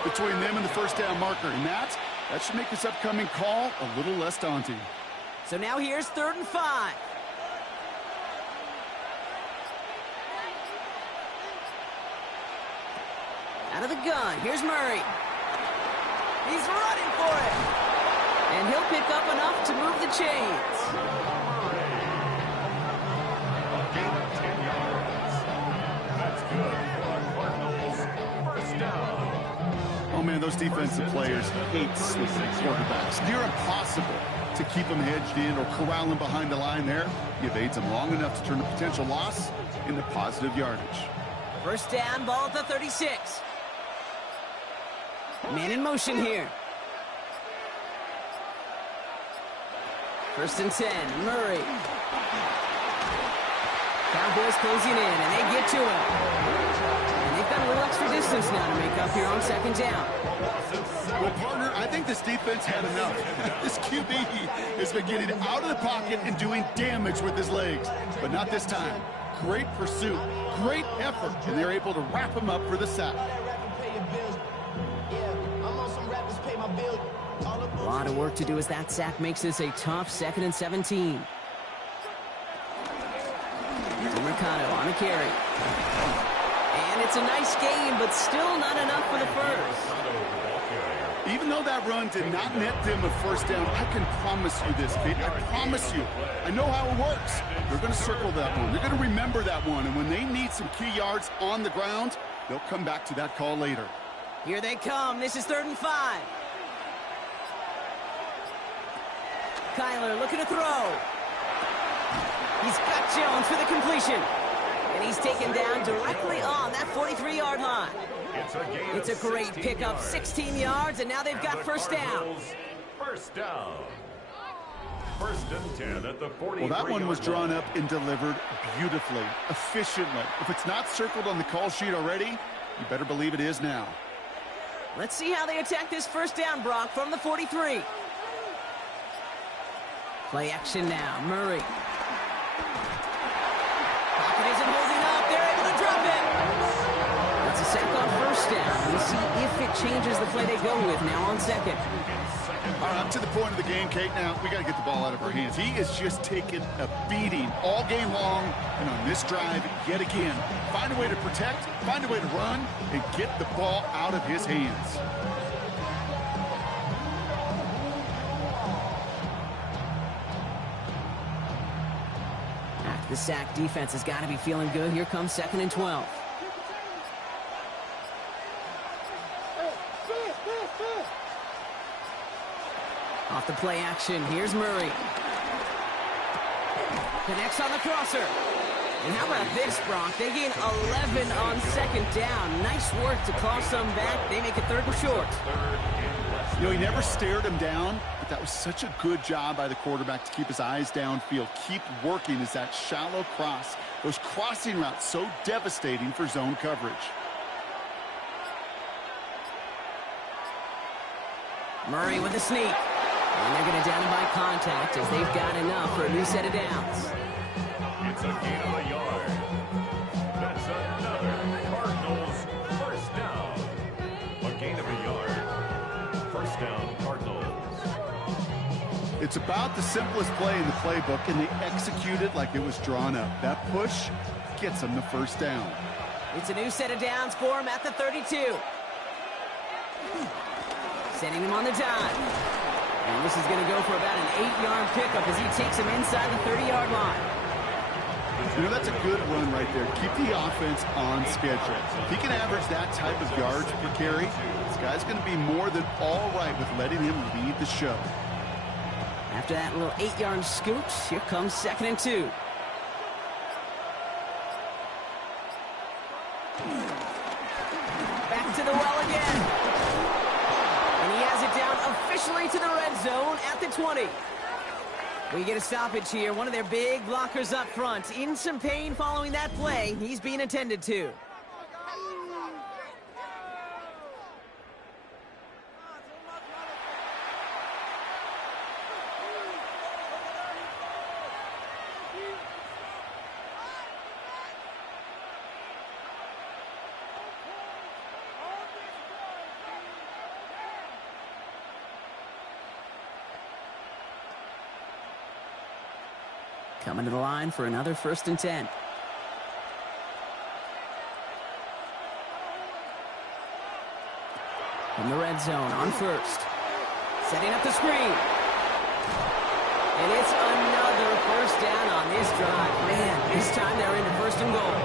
between them and the first down marker. And that should make this upcoming call a little less daunting. So now here's 3rd and 5. Out of the gun, here's Murray. He's running for it. And he'll pick up enough to move the chains. Oh, man, those defensive players hate sleeping quarterbacks. Near impossible to keep them hedged in or corral them behind the line there. He evades them long enough to turn a potential loss into positive yardage. First down, ball at the 36. Man in motion here. 1st and 10, Murray. Cowboys closing in, and they get to him. And they've got a little extra distance now to make up here on 2nd down. Well, partner, I think this defense had enough. This QB has been getting out of the pocket and doing damage with his legs, but not this time. Great pursuit, great effort, and they're able to wrap him up for the sack. A lot of work to do as that sack makes this a tough 2nd and 17. DeMarcado on the carry. And it's a nice game, but still not enough for the first. Even though that run did not net them a first down, I can promise you this, Kate. I promise you. I know how it works. They're going to circle that one. They're going to remember that one. And when they need some key yards on the ground, they'll come back to that call later. Here they come. This is 3rd and 5. Kyler looking to throw. He's got Jones for the completion. And he's taken down directly on that 43-yard line. It's a great pickup, 16 yards, and now they've got first down. First down. 1st and 10 at the 43. Well, that one was drawn up and delivered beautifully, efficiently. If it's not circled on the call sheet already, you better believe it is now. Let's see how they attack this first down, Brock, from the 43. Play action now, Murray. Pocket isn't holding up. They're able to drop it. It's a sack on first down. We'll see if it changes the play they go with now on 2nd. All right, up to the point of the game, Kate. Now, we got to get the ball out of our hands. He is just taking a beating all game long, and on this drive, yet again, find a way to protect, find a way to run, and get the ball out of his hands. After the sack, defense has got to be feeling good. Here comes 2nd and 12. Off the play action, here's Murray. Connects on the crosser. And how about this, Brock? They gain 11 on 2nd down. Nice work to claw some back. They make it 3rd and short. You know, he never stared him down, but that was such a good job by the quarterback to keep his eyes downfield. Keep working as that shallow cross. Those crossing routes so devastating for zone coverage. Murray with a sneak. And they're going to down him by contact as they've got enough for a new set of downs. It's a gain of a yard. That's another Cardinals first down. A gain of a yard. First down, Cardinals. It's about the simplest play in the playbook, and they execute it like it was drawn up. That push gets them the first down. It's a new set of downs for him at the 32. Setting him on the dime. And this is going to go for about an 8-yard pickup as he takes him inside the 30-yard line. You know, that's a good run right there. Keep the offense on schedule. If he can average that type of yards per carry, this guy's going to be more than all right with letting him lead the show. After that little 8-yard scoot, here comes 2nd and 2. Back to the well again. And he has it down officially to the red zone at the 20. We get a stoppage here. One of their big blockers up front. In some pain following that play. He's being attended to. Coming to the line for another 1st and 10. From the red zone on 1st. Setting up the screen. And it's another 1st down on this drive. Man, this time they're into 1st and goal.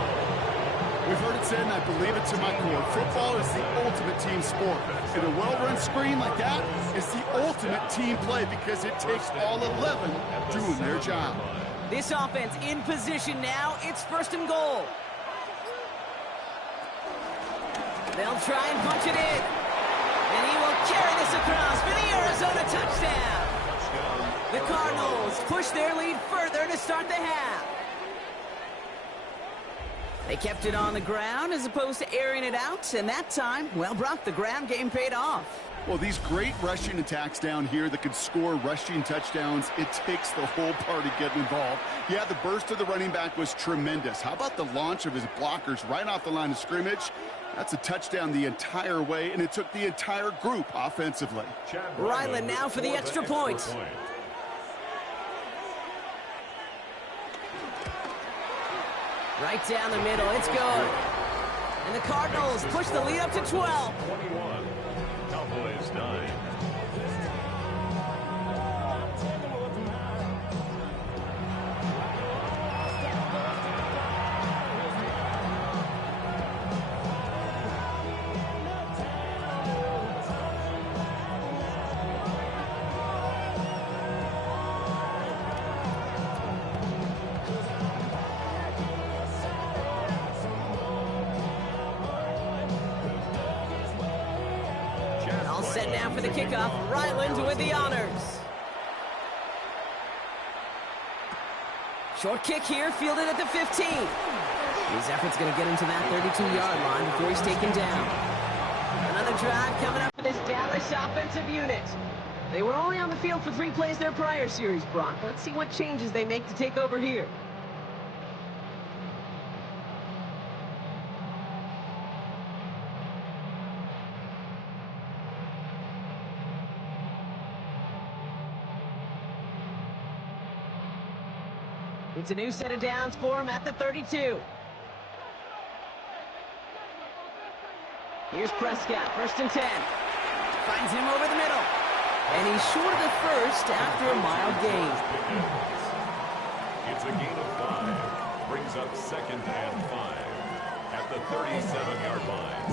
We've heard it said, and I believe it to my core, football is the ultimate team sport. And a well-run screen like that is the ultimate team play because it takes all 11 doing their job. This offense in position now. It's 1st and goal. They'll try and punch it in. And he will carry this across for the Arizona touchdown. The Cardinals push their lead further to start the half. They kept it on the ground as opposed to airing it out. And that time, well, Brock, the ground game paid off. Well, these great rushing attacks down here that could score rushing touchdowns, it takes the whole party getting involved. Yeah, the burst of the running back was tremendous. How about the launch of his blockers right off the line of scrimmage? That's a touchdown the entire way, and it took the entire group offensively. Ryland now for the extra point. Right down the middle, it's good. And the Cardinals push the lead up to 12. 21. Cowboys 9. Set now for the kickoff. Ryland with the honors. Short kick here, fielded at the 15. His effort's going to get him to that 32-yard line before he's taken down. Another drive coming up for this Dallas offensive unit. They were only on the field for 3 plays their prior series, Brock. Let's see what changes they make to take over here. It's a new set of downs for him at the 32. Here's Prescott, 1st and 10. Finds him over the middle. And he's short of the first after a mild gain. It's a gain of 5. Brings up 2nd and 5 at the 37-yard line.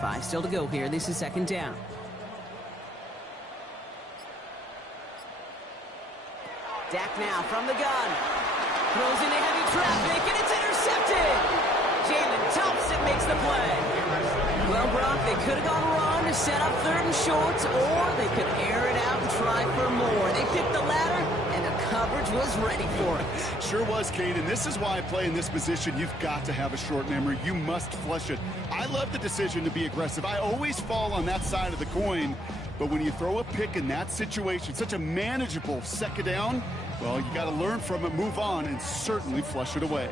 5 still to go here. This is 2nd down. Dak now from the gun. Throws into heavy traffic, and it's intercepted. Jalen Thompson makes the play. Well, Brock, they could have gone run to set up 3rd and short, or they could air it out and try for more. They picked the latter, and the coverage was ready for it. Sure was, Kate, and this is why I play in this position. You've got to have a short memory. You must flush it. I love the decision to be aggressive. I always fall on that side of the coin, but when you throw a pick in that situation, such a manageable 2nd down, well, you got to learn from it, move on, and certainly flush it away.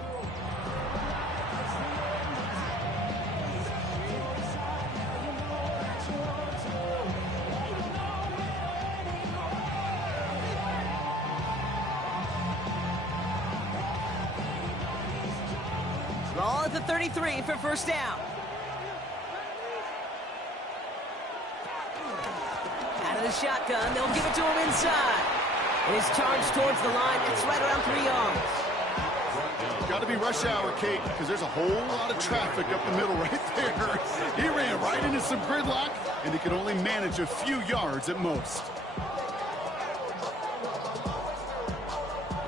Ball at the 33 for 1st down. Out of the shotgun, they'll give it to him inside. And he's charged towards the line. It's right around 3 yards. Got to be rush hour, Kate, because there's a whole lot of traffic up the middle right there. He ran right into some gridlock, and he could only manage a few yards at most.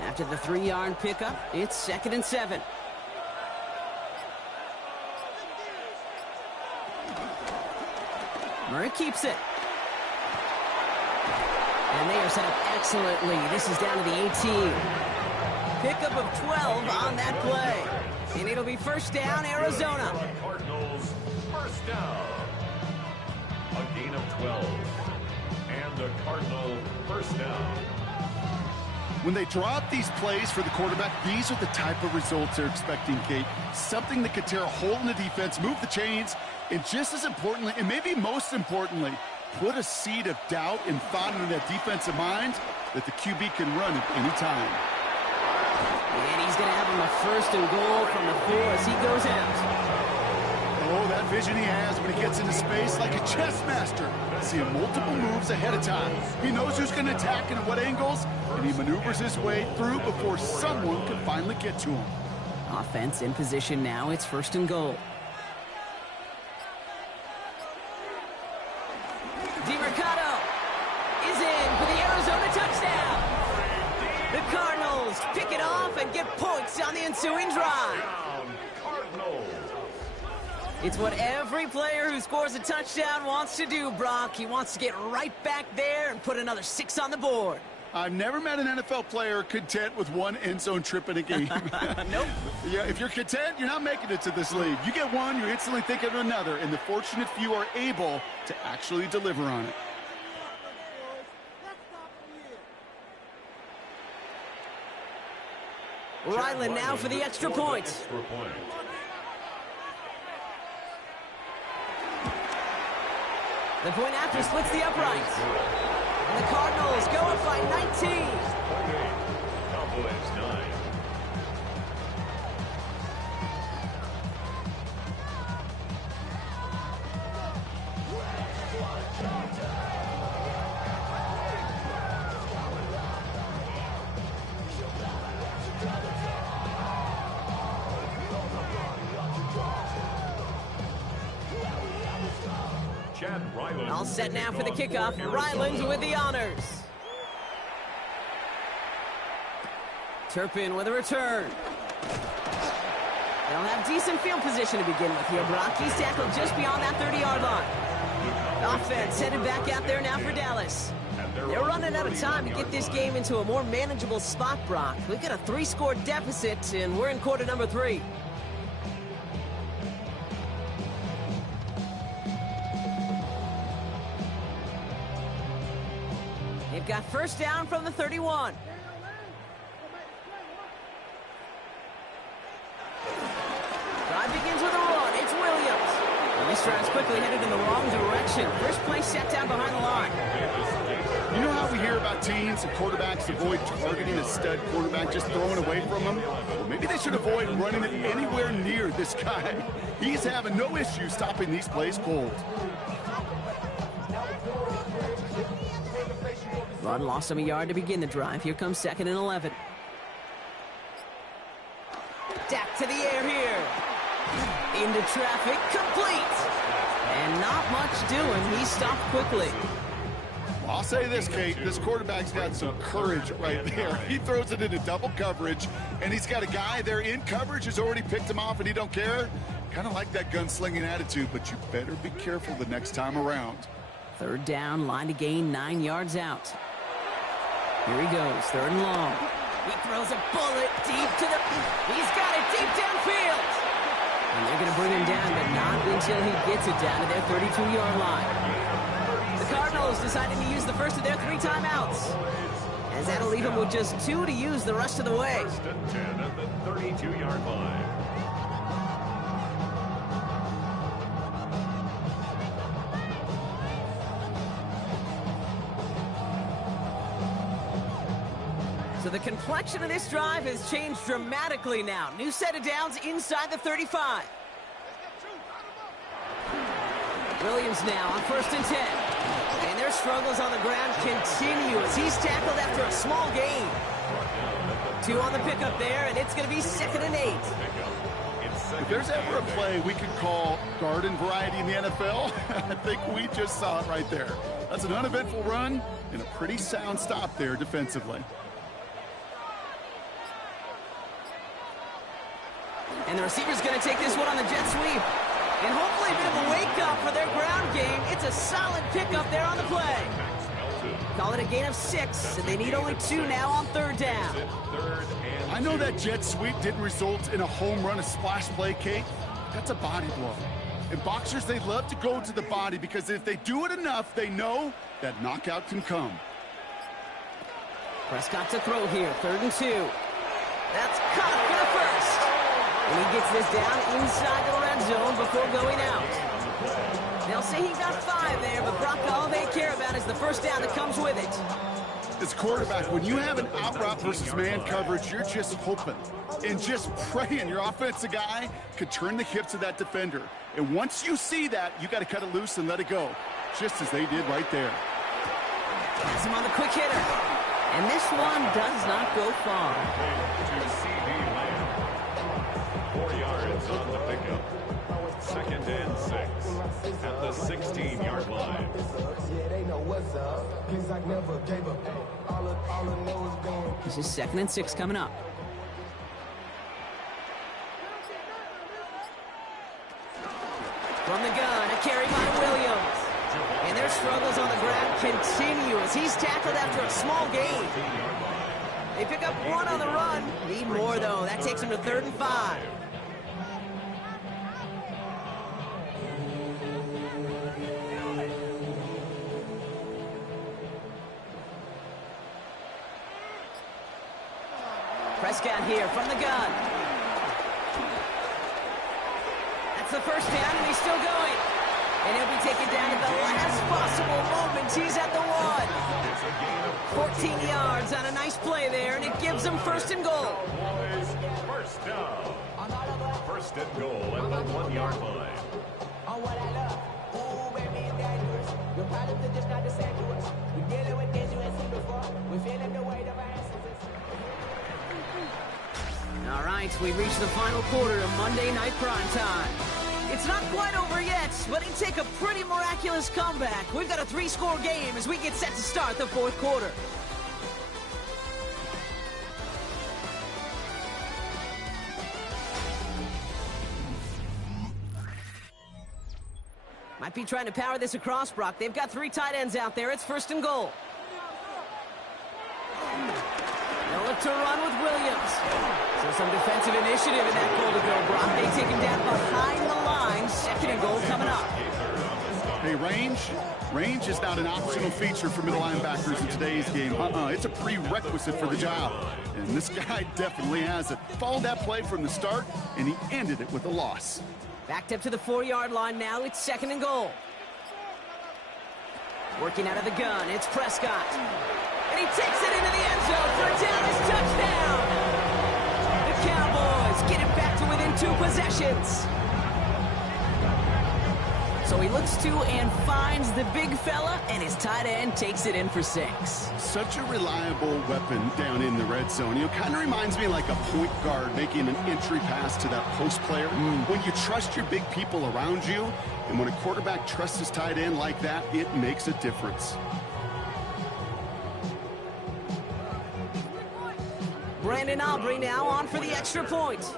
After the 3-yard pickup, it's 2nd and 7. Murray keeps it. And they are set up excellently. This is down to the 18. Pickup of 12 on that play. And it'll be 1st down, Arizona. Cardinals, 1st down. A gain of 12. And the Cardinal 1st down. When they drop these plays for the quarterback, these are the type of results they're expecting, Kate. Something that could tear a hole in the defense, move the chains, and just as importantly, and maybe most importantly, put a seed of doubt and thought into that defensive mind that the QB can run at any time. And he's going to have him a 1st and goal from the 4 as he goes out. Oh, that vision he has when he gets into space like a chess master. Seeing multiple moves ahead of time. He knows who's going to attack and at what angles, and he maneuvers his way through before someone can finally get to him. Offense in position now. It's 1st and goal. DeMercado is in for the Arizona touchdown. The Cardinals pick it off and get points on the ensuing drive. It's what every player who scores a touchdown wants to do, Brock. He wants to get right back there and put another 6 on the board. I've never met an NFL player content with one end zone trip in a game. Nope. Yeah, if you're content, you're not making it to this league. You get one, you're instantly thinking of another, and the fortunate few are able to actually deliver on it. Ryland now for the extra point. The point after splits the uprights. And the Cardinals go up by 19. Cowboys 9. All set now for the kickoff. Ryland with the honors. Turpin with a return. They'll have decent field position to begin with here. Brock, he's tackled just beyond that 30-yard line. Offense headed back out there now for Dallas. They're running out of time to get this game into a more manageable spot, Brock. We've got a 3-score deficit, and we're in quarter number 3. They've got 1st down from the 31. Drive begins with a run. It's Williams. And this drive's quickly headed in the wrong direction. First play set down behind the line. You know how we hear about teams and quarterbacks avoid targeting a stud quarterback, just throwing away from him? Well, maybe they should avoid running it anywhere near this guy. He's having no issue stopping these plays cold. Run lost him a yard to begin the drive. Here comes 2nd and 11. Dak to the air here. Into traffic, complete. And not much doing. He stopped quickly. I'll say this, Kate, this quarterback's got some courage right there. He throws it into double coverage, and he's got a guy there in coverage who's already picked him off, and he don't care. Kind of like that gunslinging attitude, but you better be careful the next time around. Third down, line to gain 9 yards out. Here he goes, third and long. He throws a bullet deep to the... He's got it deep downfield. And they're going to bring him down, but not until he gets it down to their 32-yard line. The Cardinals deciding to use the first of their 3 timeouts, as that'll leave him with just 2 to use the rest of the way. First and 10 at the 32-yard line. So the complexion of this drive has changed dramatically now. New set of downs inside the 35. Williams now on first and 10. And their struggles on the ground continue as he's tackled after a small gain. 2 on the pickup there, and it's going to be 2nd and 8. If there's ever a play we could call garden variety in the NFL, I think we just saw it right there. That's an uneventful run and a pretty sound stop there defensively. And the receiver's going to take this one on the jet sweep. And hopefully a bit of a wake-up for their ground game. It's a solid pickup there on the play. Call it a gain of 6, and they need only 2 now on third down. I know that jet sweep didn't result in a home run, a splash play, Kate. That's a body blow. And boxers, they love to go to the body because if they do it enough, they know that knockout can come. Prescott to throw here, 3rd and 2. That's caught for the first. And he gets this down inside the red zone before going out. They'll say he got 5 there, but Brock, all they care about is the first down that comes with it. As quarterback, when you have an out route versus man coverage, you're just hoping and just praying your offensive guy could turn the hips of that defender. And once you see that, you got to cut it loose and let it go, just as they did right there. Has him on the quick hitter. And this one does not go far. 4 yards on the pickup. 2nd and 6 at the 16-yard line. This is 2nd and 6 coming up. From the gun, a carry by Williams. And their struggles on the ground continue as he's tackled after a small gain. They pick up 1 on the run. Need more, though. That takes them to 3rd and 5. Prescott here from the gun. That's the first down, and he's still going. And he'll be taken down at the last possible moment. He's at the 1. 14 yards on a nice play there, and it gives them 1st and goal. First down. 1st and goal at the 1-yard line. All right, we reached the final quarter of Monday Night Primetime. It's not quite over yet, but it take a pretty miraculous comeback. We've got a 3-score game as we get set to start the 4th quarter. Might be trying to power this across, Brock. They've got 3 tight ends out there. It's 1st and goal. They'll look to run with Williams. So some defensive initiative in that goal to go, Brock. They take him down behind the line. 2nd and goal coming up. Hey, range is not an optional feature for middle linebackers in today's game. It's a prerequisite for the job. And this guy definitely has it. Followed that play from the start, and he ended it with a loss. Backed up to the 4-yard line now. It's 2nd and goal. Working out of the gun, it's Prescott. And he takes it into the end zone for a Dallas touchdown. The Cowboys get it back to within 2 possessions. So he looks to and finds the big fella, and his tight end takes it in for 6. Such a reliable weapon down in the red zone. You know, kind of reminds me like a point guard making an entry pass to that post player. When you trust your big people around you, and when a quarterback trusts his tight end like that, it makes a difference. Brandon Aubrey now on for the extra point.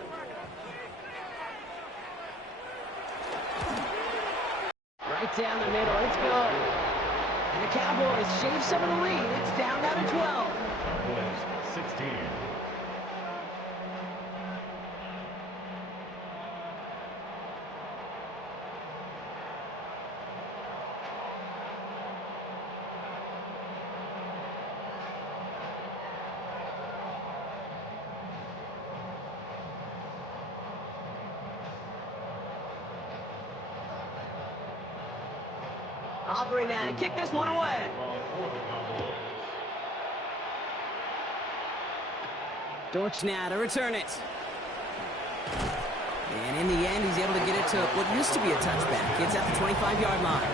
Right down the middle, it's good. And the Cowboys shave some of the lead. It's down now to 12. Cowboys 16. Aubrey now to kick this one away. Dortch now to return it. And in the end, he's able to get it to what used to be a touchback. It's at the 25-yard line.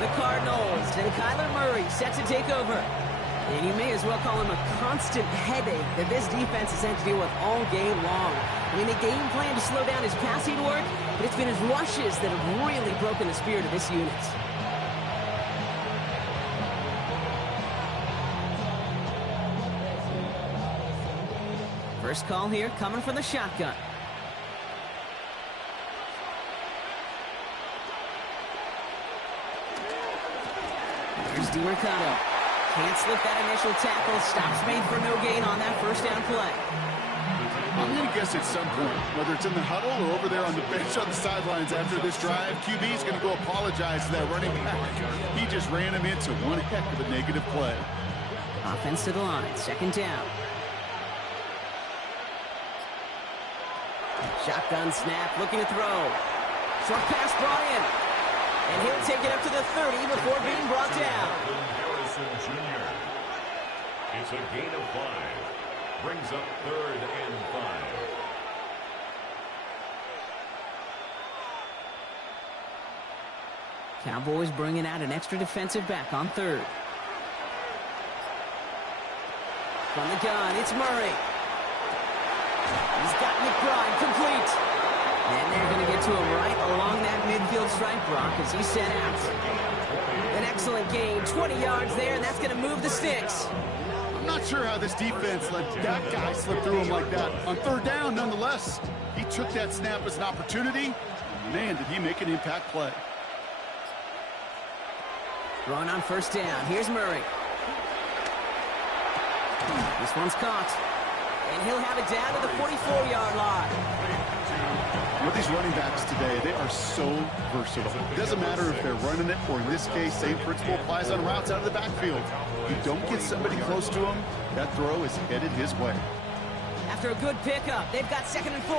The Cardinals and Kyler Murray set to take over. And you may as well call him a constant headache that this defense has had to deal with all game long. I mean, they game plan to slow down his passing work, but it's been his rushes that have really broken the spirit of this unit. First call here coming from the shotgun. Here's DiMercato. Can't slip that initial tackle. Stops made for no gain on that first down play. I'm going to guess at some point, whether it's in the huddle or over there on the bench on the sidelines after this drive, QB is going to go apologize to that running back. He just ran him into one heck of a negative play. Offense to the line. Second down. Shotgun snap, looking to throw. Short pass brought in. And he'll take it up to the 30 before being brought down. Jr. It's a gain of 5. Brings up 3rd and 5. Cowboys bringing out an extra defensive back on 3rd. From the gun, it's Murray. He's got McBride complete. And they're going to get to him right along that midfield stripe, Brock, as he's set out. An excellent gain, 20 yards there, and that's going to move the sticks. I'm not sure how this defense let that guy slip through him like that. On 3rd down, nonetheless, he took that snap as an opportunity. Man, did he make an impact play. Throwing on 1st down. Here's Murray. This one's caught. And he'll have it down to the 44-yard line. With these running backs today, they are so versatile. It doesn't matter if they're running it, or in this case, same principle applies on routes out of the backfield. You don't get somebody close to him, that throw is headed his way. After a good pickup, they've got 2nd and 4.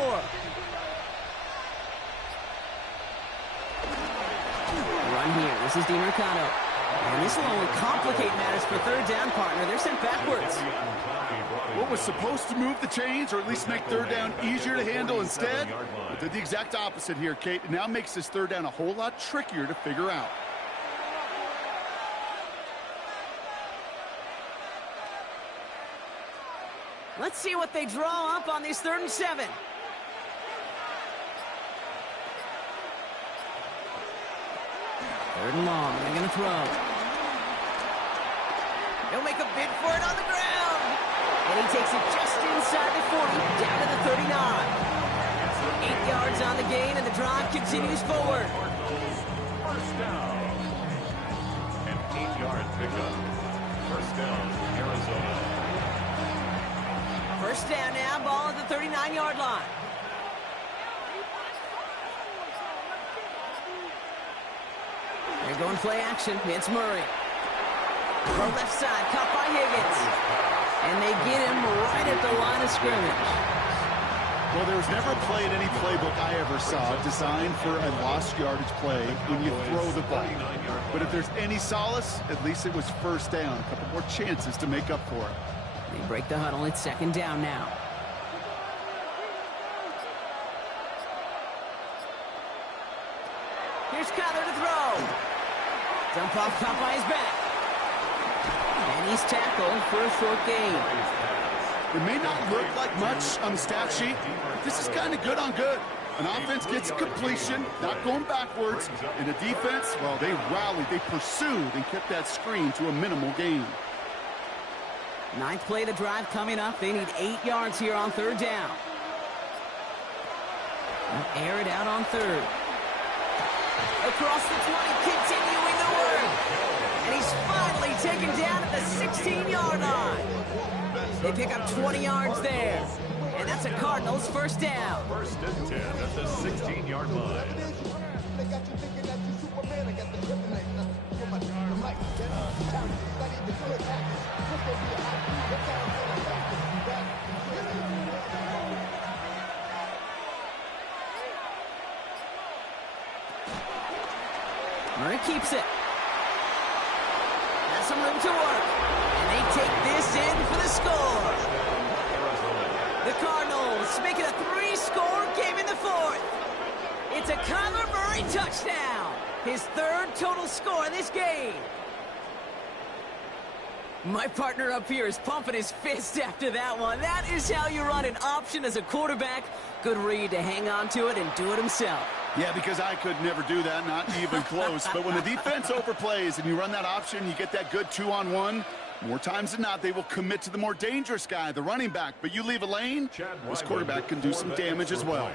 Run here. This is DiMercato. And this will only complicate matters for 3rd down, partner. They're sent backwards. What was supposed to move the chains, or at least make 3rd down easier to handle instead, but did the exact opposite here, Kate. It now makes this 3rd down a whole lot trickier to figure out. Let's see what they draw up on this 3rd and 7. Third and long. They're going to throw. They'll make a bid for it on the ground. And he takes it just inside the 40, down to the 39. 8 yards on the gain, and the drive continues forward. First down. An 8-yard pickup. First down, Arizona. First down now, ball at the 39-yard line. They're going play action. It's Murray. From left side, caught by Higgins. And they get him right at the line of scrimmage. Well, there was never a play in any playbook I ever saw designed for a lost yardage play when you throw the ball. But if there's any solace, at least it was first down. A couple more chances to make up for it. They break the huddle. It's 2nd down now. Here's Kyler to throw. Dump off, caught by his back. And he's tackled for a short gain. It may not look like much on the stat sheet, but this is kind of good on good. An offense gets a completion, not going backwards, and a defense, well, they rallied, they pursued, and kept that screen to a minimal gain. Ninth play of the drive coming up. They need 8 yards here on third down. They'll air it out on third. Across the 20, continuing the work. And he's finally taken down at the 16-yard line. They pick up 20 yards there. And that's a Cardinals first down. First and 10 at the 16-yard line. Murray keeps it. Has some room to work. And they take this in for the score. The Cardinals make it a 3-score game in the fourth. It's a Kyler Murray touchdown. His third total score in this game. My partner up here is pumping his fist after that one. That is how you run an option as a quarterback. Good read to hang on to it and do it himself. Yeah, because I could never do that, not even close. But when the defense overplays and you run that option, you get that good 2-on-1. More times than not, they will commit to the more dangerous guy, the running back. But you leave a lane, this quarterback can do some damage as well.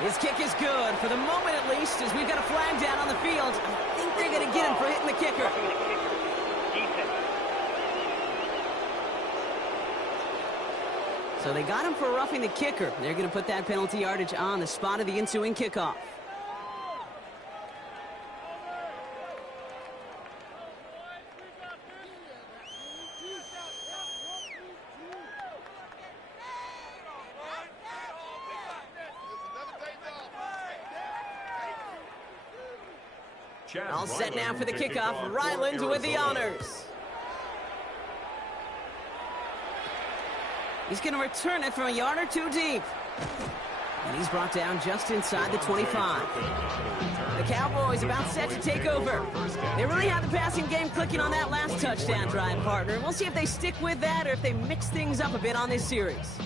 His kick is good, for the moment at least, as we've got a flag down on the field. I think they're going to get him for hitting the kicker. So they got him for roughing the kicker. They're going to put that penalty yardage on the spot of the ensuing kickoff. All set now for the kickoff. Ryland with the honors. He's going to return it from a yard or two deep. And he's brought down just inside the 25. The Cowboys about set to take over. They really had the passing game clicking on that last touchdown drive, partner. We'll see if they stick with that or if they mix things up a bit on this series.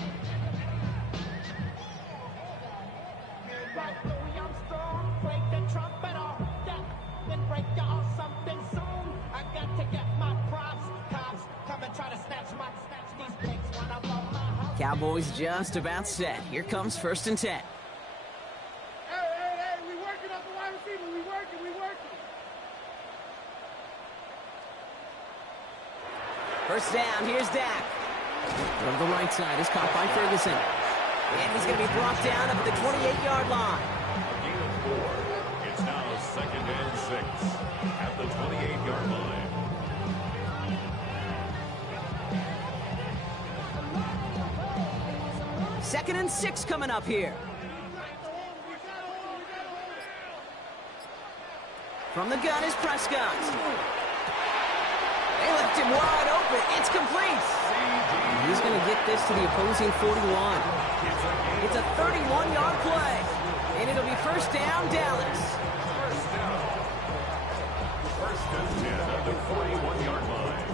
Cowboys just about set. Here comes first and 10. Hey, we working up the wide receiver. We working. First down, here's Dak. From the right side is caught by Ferguson. And he's going to be brought down up at the 28-yard line. A gain of 4. It's now second and 6 at the 28-yard line. Second and 6 coming up here. From the gun is Prescott. They left him wide open. It's complete. He's going to get this to the opposing 41. It's a 31-yard play. And it'll be first down, Dallas. First and 10 at the 41-yard line.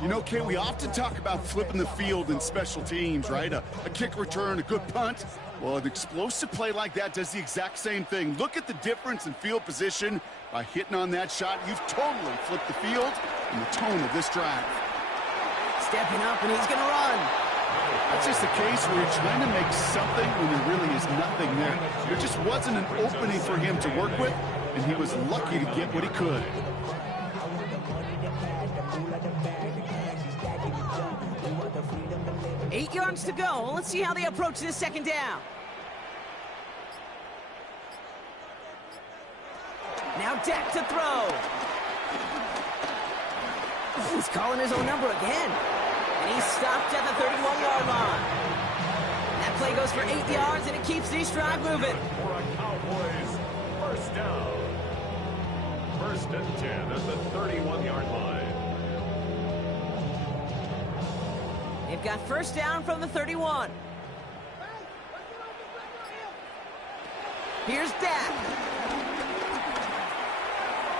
You know, Kate, we often talk about flipping the field in special teams, right? A kick return, a good punt. Well, an explosive play like that does the exact same thing. Look at the difference in field position. By hitting on that shot, you've totally flipped the field and the tone of this drive. Stepping up, and he's going to run. That's just the case where you're trying to make something when there really is nothing there. There just wasn't an opening for him to work with, and he was lucky to get what he could. Eight yards to go. Let's see how they approach this second down. Now Dak to throw. He's calling his own number again. And he's stopped at the 31-yard line. That play goes for 8 yards, and it keeps this drive moving. For a Cowboys first down. First and 10 at the 31-yard line. They've got first down from the 31. Here's Dak.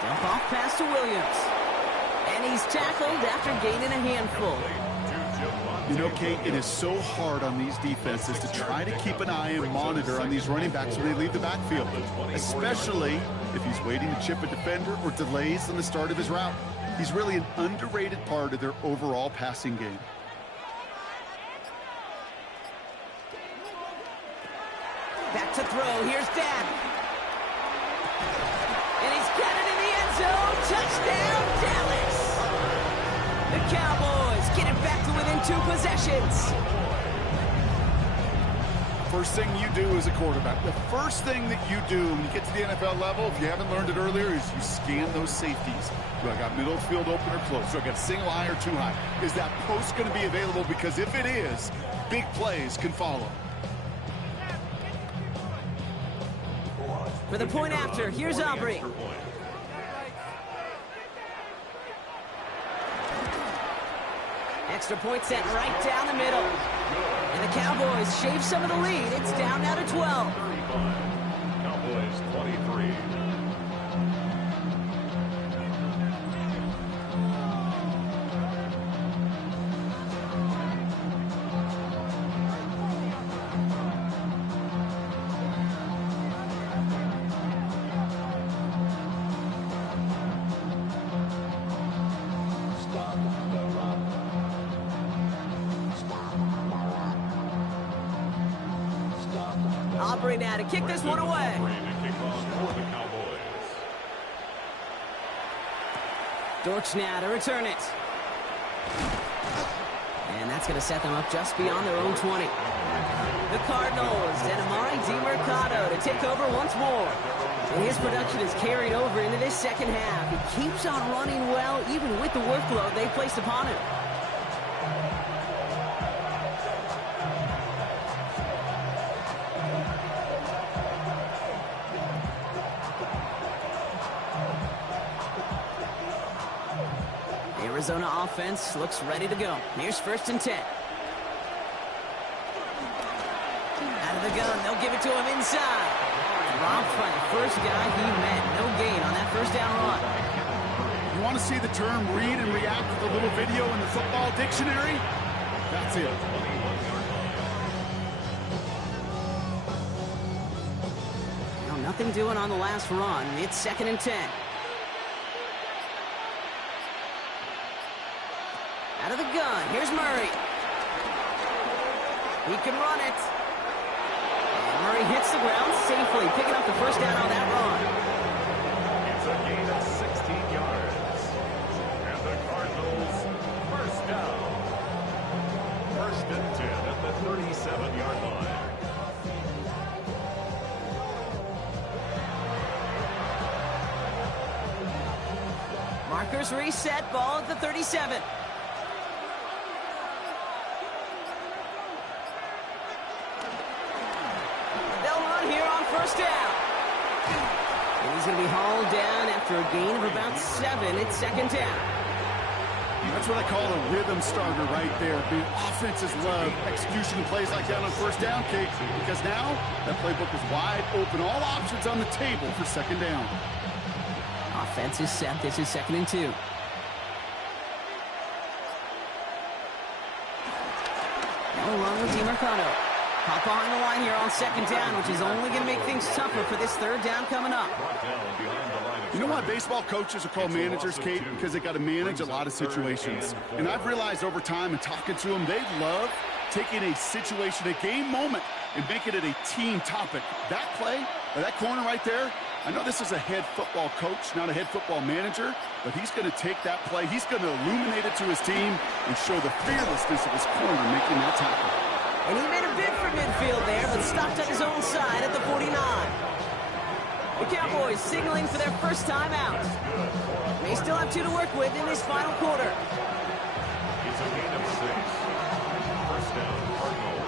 Dump off pass to Williams. And he's tackled after gaining a handful. You know, Kate, it is so hard on these defenses to try to keep an eye and monitor on these running backs when they leave the backfield, especially if he's waiting to chip a defender or delays on the start of his route. He's really an underrated part of their overall passing game. Back to throw. Here's Dak. And he's got it in the end zone. Touchdown, Dallas. The Cowboys get it back to within 2 possessions. First thing you do as a quarterback, the first thing that you do when you get to the NFL level, if you haven't learned it earlier, is you scan those safeties. Do I got middle field open or close? Do I got single high or two high? Is that post going to be available? Because if it is, big plays can follow. For the point after, here's Aubrey. Extra point set right down the middle. And the Cowboys shave some of the lead. It's down now to 12. Cowboys 23. Aubrey now to kick this one away. Dortch now to return it. And that's going to set them up just beyond their own 20. The Cardinals and Amari DiMercato to take over once more. And his production is carried over into this second half. He keeps on running well, even with the workload they placed upon him. Arizona offense looks ready to go. Here's 1st and 10. Out of the gun, they'll give it to him inside. Dropped by the first guy he met. No gain on that first down run. You want to see the term read and react with a little video in the football dictionary? That's it. No, nothing doing on the last run. It's 2nd and 10. Out of the gun, here's Murray. He can run it. And Murray hits the ground safely, picking up the first down on that run. It's a gain of 16 yards. And the Cardinals, first down. 1st and 10 at the 37-yard line. Markers reset, ball at the 37. First down. And he's going to be hauled down after a gain of about 7. It's 2nd down. That's what I call a rhythm starter right there. The offenses love execution of plays like that on 1st down, Kate, because now that playbook is wide open. All options on the table for 2nd down. Offense is set. This is 2nd and 2. Now run with DiMercato. Hop behind the line here on 2nd down, which is only going to make things tougher for this 3rd down coming up. You know why baseball coaches are called managers, Kate? Because they got to manage a lot of situations. And I've realized over time and talking to them, they love taking a situation, a game moment, and making it a team topic. That play, or that corner right there, I know this is a head football coach, not a head football manager, but he's going to take that play, he's going to illuminate it to his team and show the fearlessness of his corner making that tackle. And he made a bid for midfield there, but stopped at his own side at the 49. The Cowboys signaling for their first time out. They still have 2 to work with in this final quarter. It's a gain of 6. First down, Cardinals.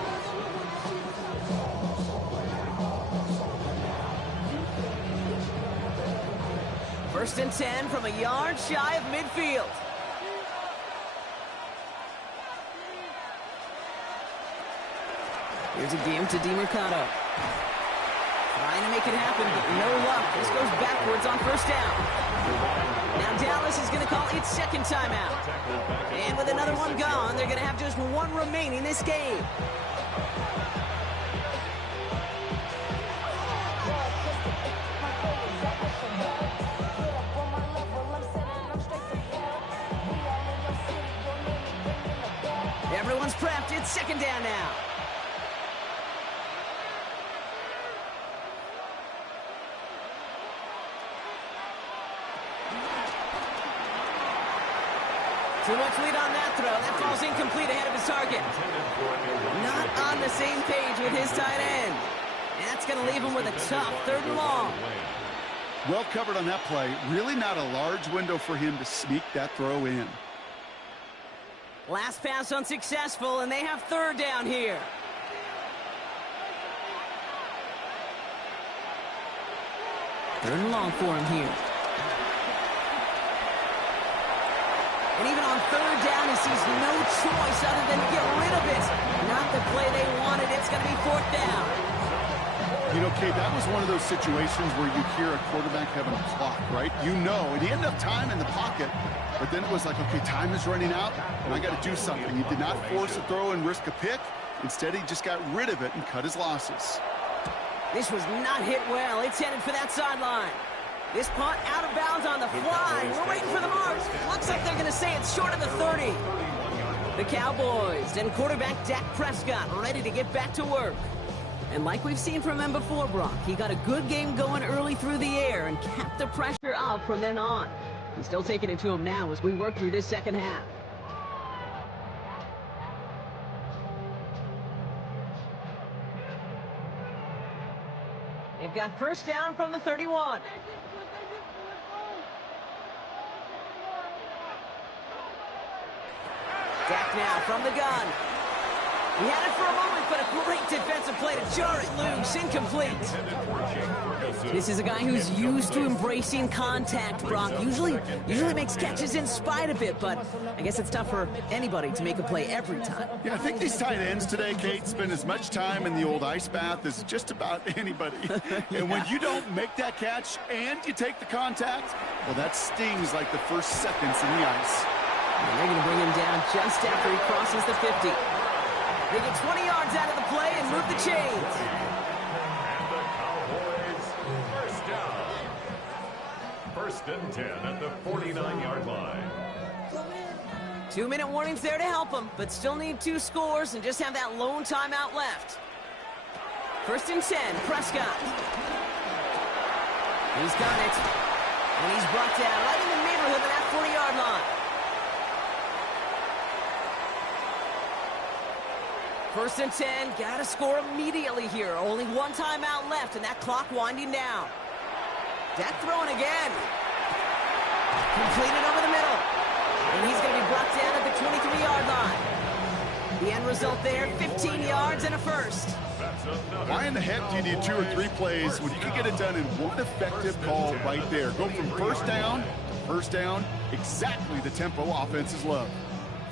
1st and 10 from a yard shy of midfield. Here's a game to DiMercato. Trying to make it happen, but no luck. This goes backwards on 1st down. Now Dallas is going to call it its second timeout. And with another one gone, they're going to have just one remaining this game. Everyone's prepped. It's second down now. Too much lead on that throw. That falls incomplete ahead of his target. Not on the same page with his tight end. And that's going to leave him with a tough 3rd and long. Well covered on that play. Really not a large window for him to sneak that throw in. Last pass unsuccessful, and they have 3rd down here. Third and long for him here. And even on 3rd down, he sees no choice other than to get rid of it. Not the play they wanted. It's going to be 4th down. You know, Kate, that was one of those situations where you hear a quarterback having a clock, right? You know, and he ended up time in the pocket, but then it was like, okay, time is running out, and I got to do something. He did not force a throw and risk a pick. Instead, he just got rid of it and cut his losses. This was not hit well. It's headed for that sideline. This punt out of bounds on the fly. We're waiting for the mark. Looks like they're going to say it's short of the 30. The Cowboys and quarterback Dak Prescott ready to get back to work. And like we've seen from him before, Brock, he got a good game going early through the air and kept the pressure up from then on. He's still taking it to him now as we work through this second half. They've got 1st down from the 31. Dak now from the gun. He had it for a moment, but a great defensive play to jar it loose. Incomplete. This is a guy who's used to embracing contact, Brock. Usually makes catches in spite of it, but I guess it's tough for anybody to make a play every time. Yeah, I think these tight ends today, Kate, spend as much time in the old ice bath as just about anybody. And when you don't make that catch and you take the contact, well, that stings like the first seconds in the ice. And they're going to bring him down just after he crosses the 50. They get 20 yards out of the play and move the chains. And the Cowboys, 1st down. 1st and 10 at the 49-yard line. 2-minute warnings there to help them, but still need 2 scores and just have that lone timeout left. 1st and 10, Prescott. He's got it. And he's brought down right in the neighborhood of that 40-yard line. 1st and 10, gotta score immediately here. Only 1 timeout left, and that clock winding down. Dak throwing again. Completed over the middle. And he's gonna be brought down at the 23-yard line. The end result there, 15 yards and a 1st. Why in the heck do you need 2 or 3 plays when you can get it done in one effective call right there? Go from 1st down to 1st down, exactly the tempo offenses love.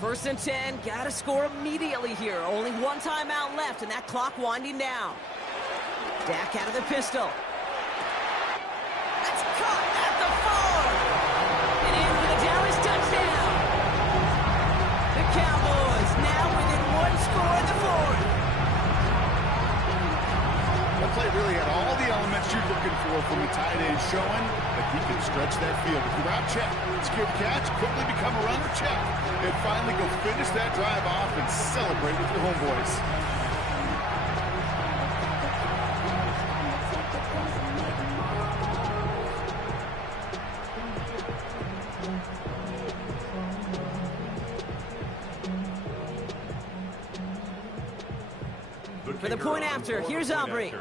1st and 10, gotta score immediately here. Only 1 timeout left, and that clock winding down. Dak out of the pistol. That's caught at the 4. And in for the Dallas touchdown. The Cowboys now within 1 score in the 4th. The play really had all the elements you're looking for from a tight end, showing that he can stretch that field. If you're out, check. Secure the catch, quickly become a runner, check. And finally go finish that drive off and celebrate with your homeboys. For the point after, here's Aubrey.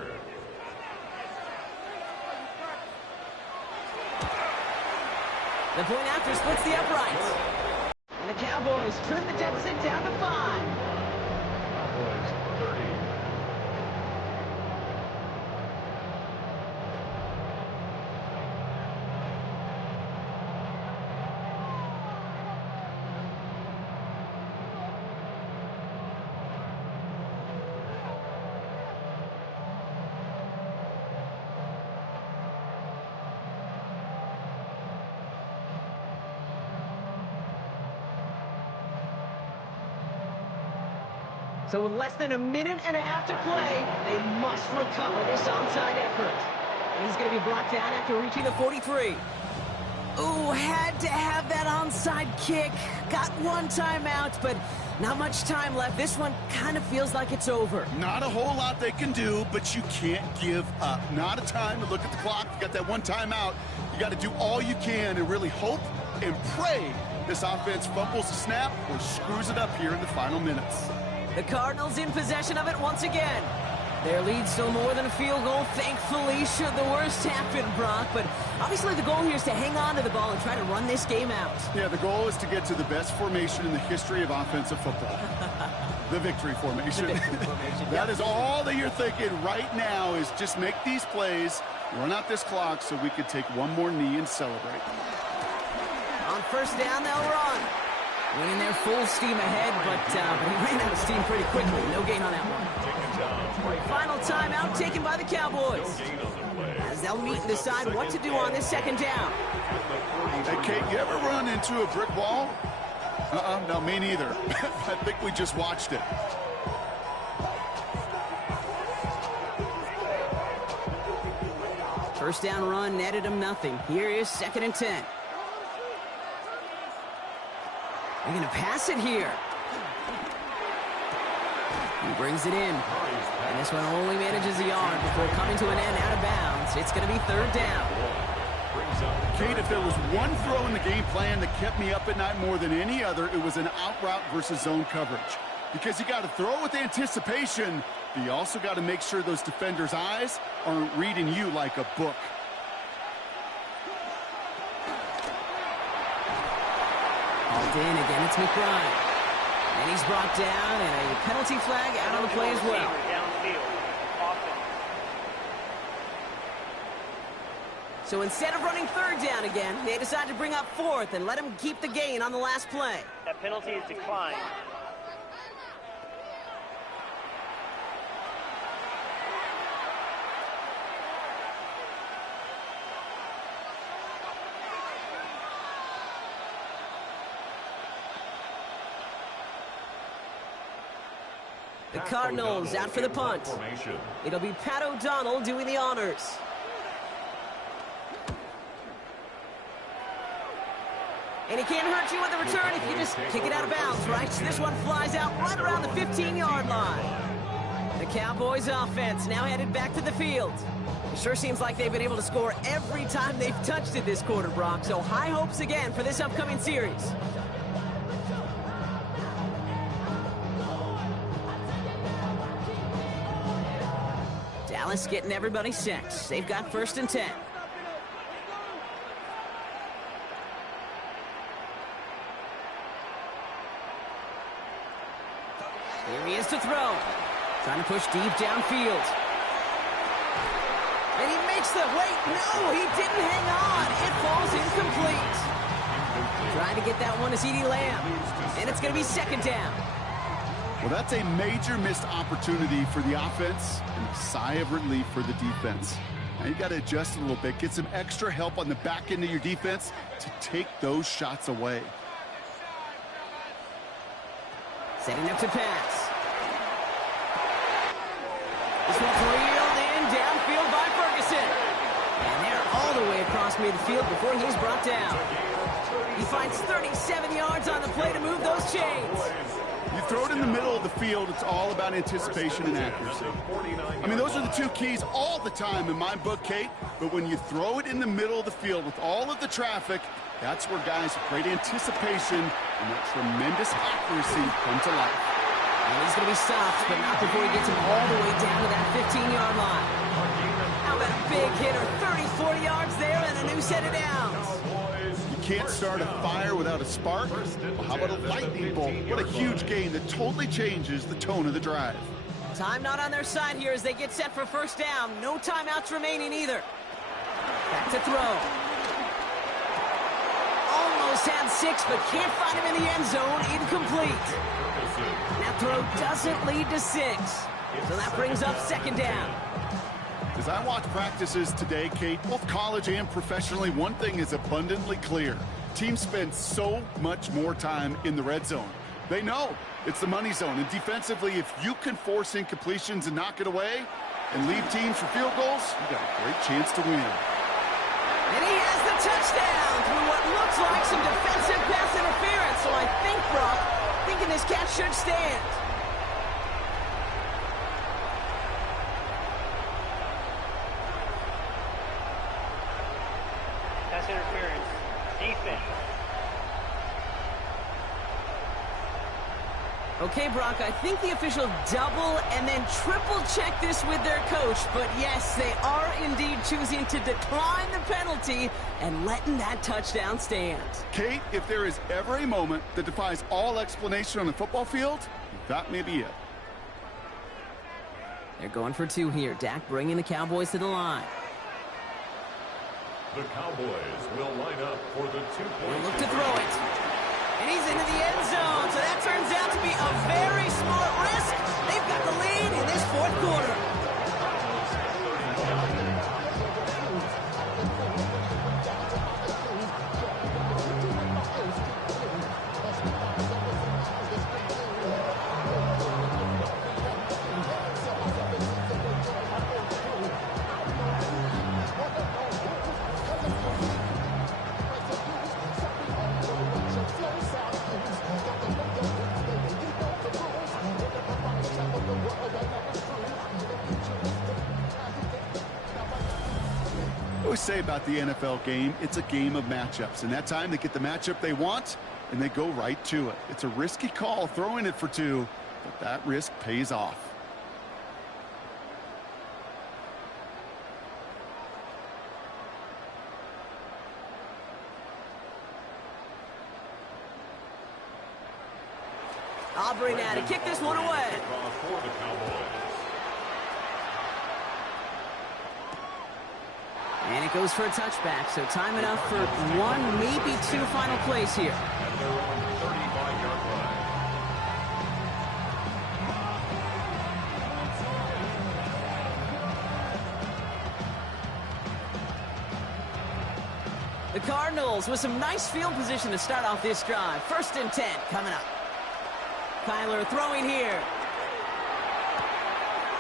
The point after splits the uprights. And the Cowboys turn the deficit down to 5. Cowboys 30. So with less than a minute and a half to play, they must recover this onside effort. And he's going to be brought down after reaching the 43. Ooh, had to have that onside kick. Got one timeout, but not much time left. This one kind of feels like it's over. Not a whole lot they can do, but you can't give up. Not a time to look at the clock. You got that one timeout. You got to do all you can and really hope and pray this offense fumbles the snap or screws it up here in the final minutes. The Cardinals in possession of it once again. Their lead's still more than a field goal, thankfully, should the worst happen, Brock. But obviously the goal here is to hang on to the ball and try to run this game out. Yeah, the goal is to get to the best formation in the history of offensive football. The victory formation. The victory formation. That is all that you're thinking right now is just make these plays, run out this clock so we can take one more knee and celebrate. On first down, they'll run. Winning their full steam ahead, but he ran out of steam pretty quickly. No gain on that one. Final timeout taken by the Cowboys, as they'll meet and decide what to do on this second down. Hey, Kate, you ever run into a brick wall? No, me neither. I think we just watched it. First down run netted him nothing. Here is 2nd and 10. They're going to pass it here. He brings it in. And this one only manages a yard before coming to an end out of bounds. It's going to be 3rd down. Kate, if there was one throw in the game plan that kept me up at night more than any other, it was an out route versus zone coverage. Because you got to throw with anticipation, but you also got to make sure those defenders' eyes aren't reading you like a book. Hauled in again, it's McBride. And he's brought down, and a penalty flag out on the play as well. So instead of running 3rd down again, they decide to bring up 4th and let him keep the gain on the last play. That penalty is declined. The Cardinals out for the punt. It'll be Pat O'Donnell doing the honors. And he can't hurt you with the return if you just kick it out of bounds, right? This one flies out right around the 15-yard line. The Cowboys offense now headed back to the field. It sure seems like they've been able to score every time they've touched it this quarter, Brock. So high hopes again for this upcoming series. Dallas getting everybody set. They've got 1st and 10. Here he is to throw. Trying to push deep downfield. And he makes the... Wait, no, he didn't hang on. It falls incomplete. Trying to get that one to CeeDee Lamb. And it's going to be 2nd down. Well, that's a major missed opportunity for the offense and a sigh of relief for the defense. Now you got to adjust a little bit, get some extra help on the back end of your defense to take those shots away. Setting up to pass. This one's reeled in downfield by Ferguson. And they're all the way across midfield before he's brought down. He finds 37 yards on the play to move those chains. You throw it in the middle of the field, it's all about anticipation and accuracy. I mean, those are the two keys all the time in my book, Kate. But when you throw it in the middle of the field with all of the traffic, that's where guys with great anticipation and that tremendous accuracy come to life. And he's going to be stopped, but not before he gets him all the way down to that 15-yard line. How about a big hitter, 30, 40 yards there, and a new set of downs. You can't start a fire without a spark. Well, how about a lightning bolt? What a huge gain that totally changes the tone of the drive. Time not on their side here as they get set for 1st down. No timeouts remaining either. Back to throw. Almost had 6, but can't find him in the end zone. Incomplete. That throw doesn't lead to 6. So that brings up 2nd down. As I watch practices today, Kate, both college and professionally, one thing is abundantly clear. Teams spend so much more time in the red zone. They know it's the money zone, and defensively, if you can force incompletions and knock it away and leave teams for field goals, you got a great chance to win. And he has the touchdown through what looks like some defensive pass interference. So I think, Brock, thinking this catch should stand. Pass interference. Defense. Okay, Brock, I think the official double and then triple check this with their coach. But yes, they are indeed choosing to decline the penalty and letting that touchdown stand. Kate, if there is ever a moment that defies all explanation on the football field, that may be it. They're going for 2 here. Dak bringing the Cowboys to the line. The Cowboys will line up for the 2-point. We'll look to throw it. And he's into the end zone, so that turns out to be a very smart risk. They've got the lead in this 4th quarter. I always say about the NFL game, it's a game of matchups, and that time they get the matchup they want and they go right to it. It's a risky call throwing it for 2, but that risk pays off. Aubrey now to kick this one away. For the Cowboys. And it goes for a touchback, so time enough for 1, maybe 2 final plays here. At their own 35-yard line. The Cardinals with some nice field position to start off this drive. 1st and 10 coming up. Kyler throwing here.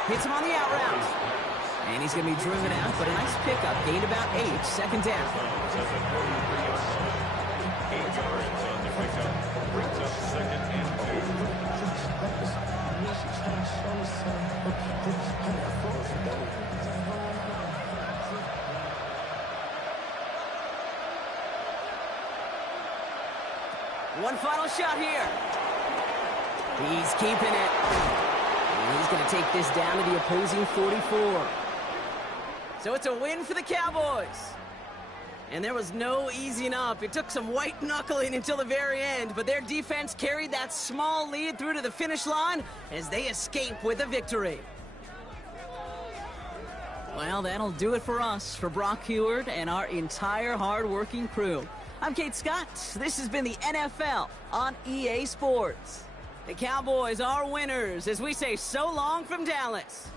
Hits him on the out route. And he's going to be driven out, but a nice pickup. Gained about 8. 2nd down. At the 33-yard line. 8 yards on the pickup. Brings up 2nd and 2. One final shot here. He's keeping it. And he's going to take this down to the opposing 44. So it's a win for the Cowboys. And there was no easing up. It took some white knuckling until the very end, but their defense carried that small lead through to the finish line as they escape with a victory. Well, that'll do it for us, for Brock Heward and our entire hard-working crew. I'm Kate Scott. This has been the NFL on EA Sports. The Cowboys are winners as we say so long from Dallas.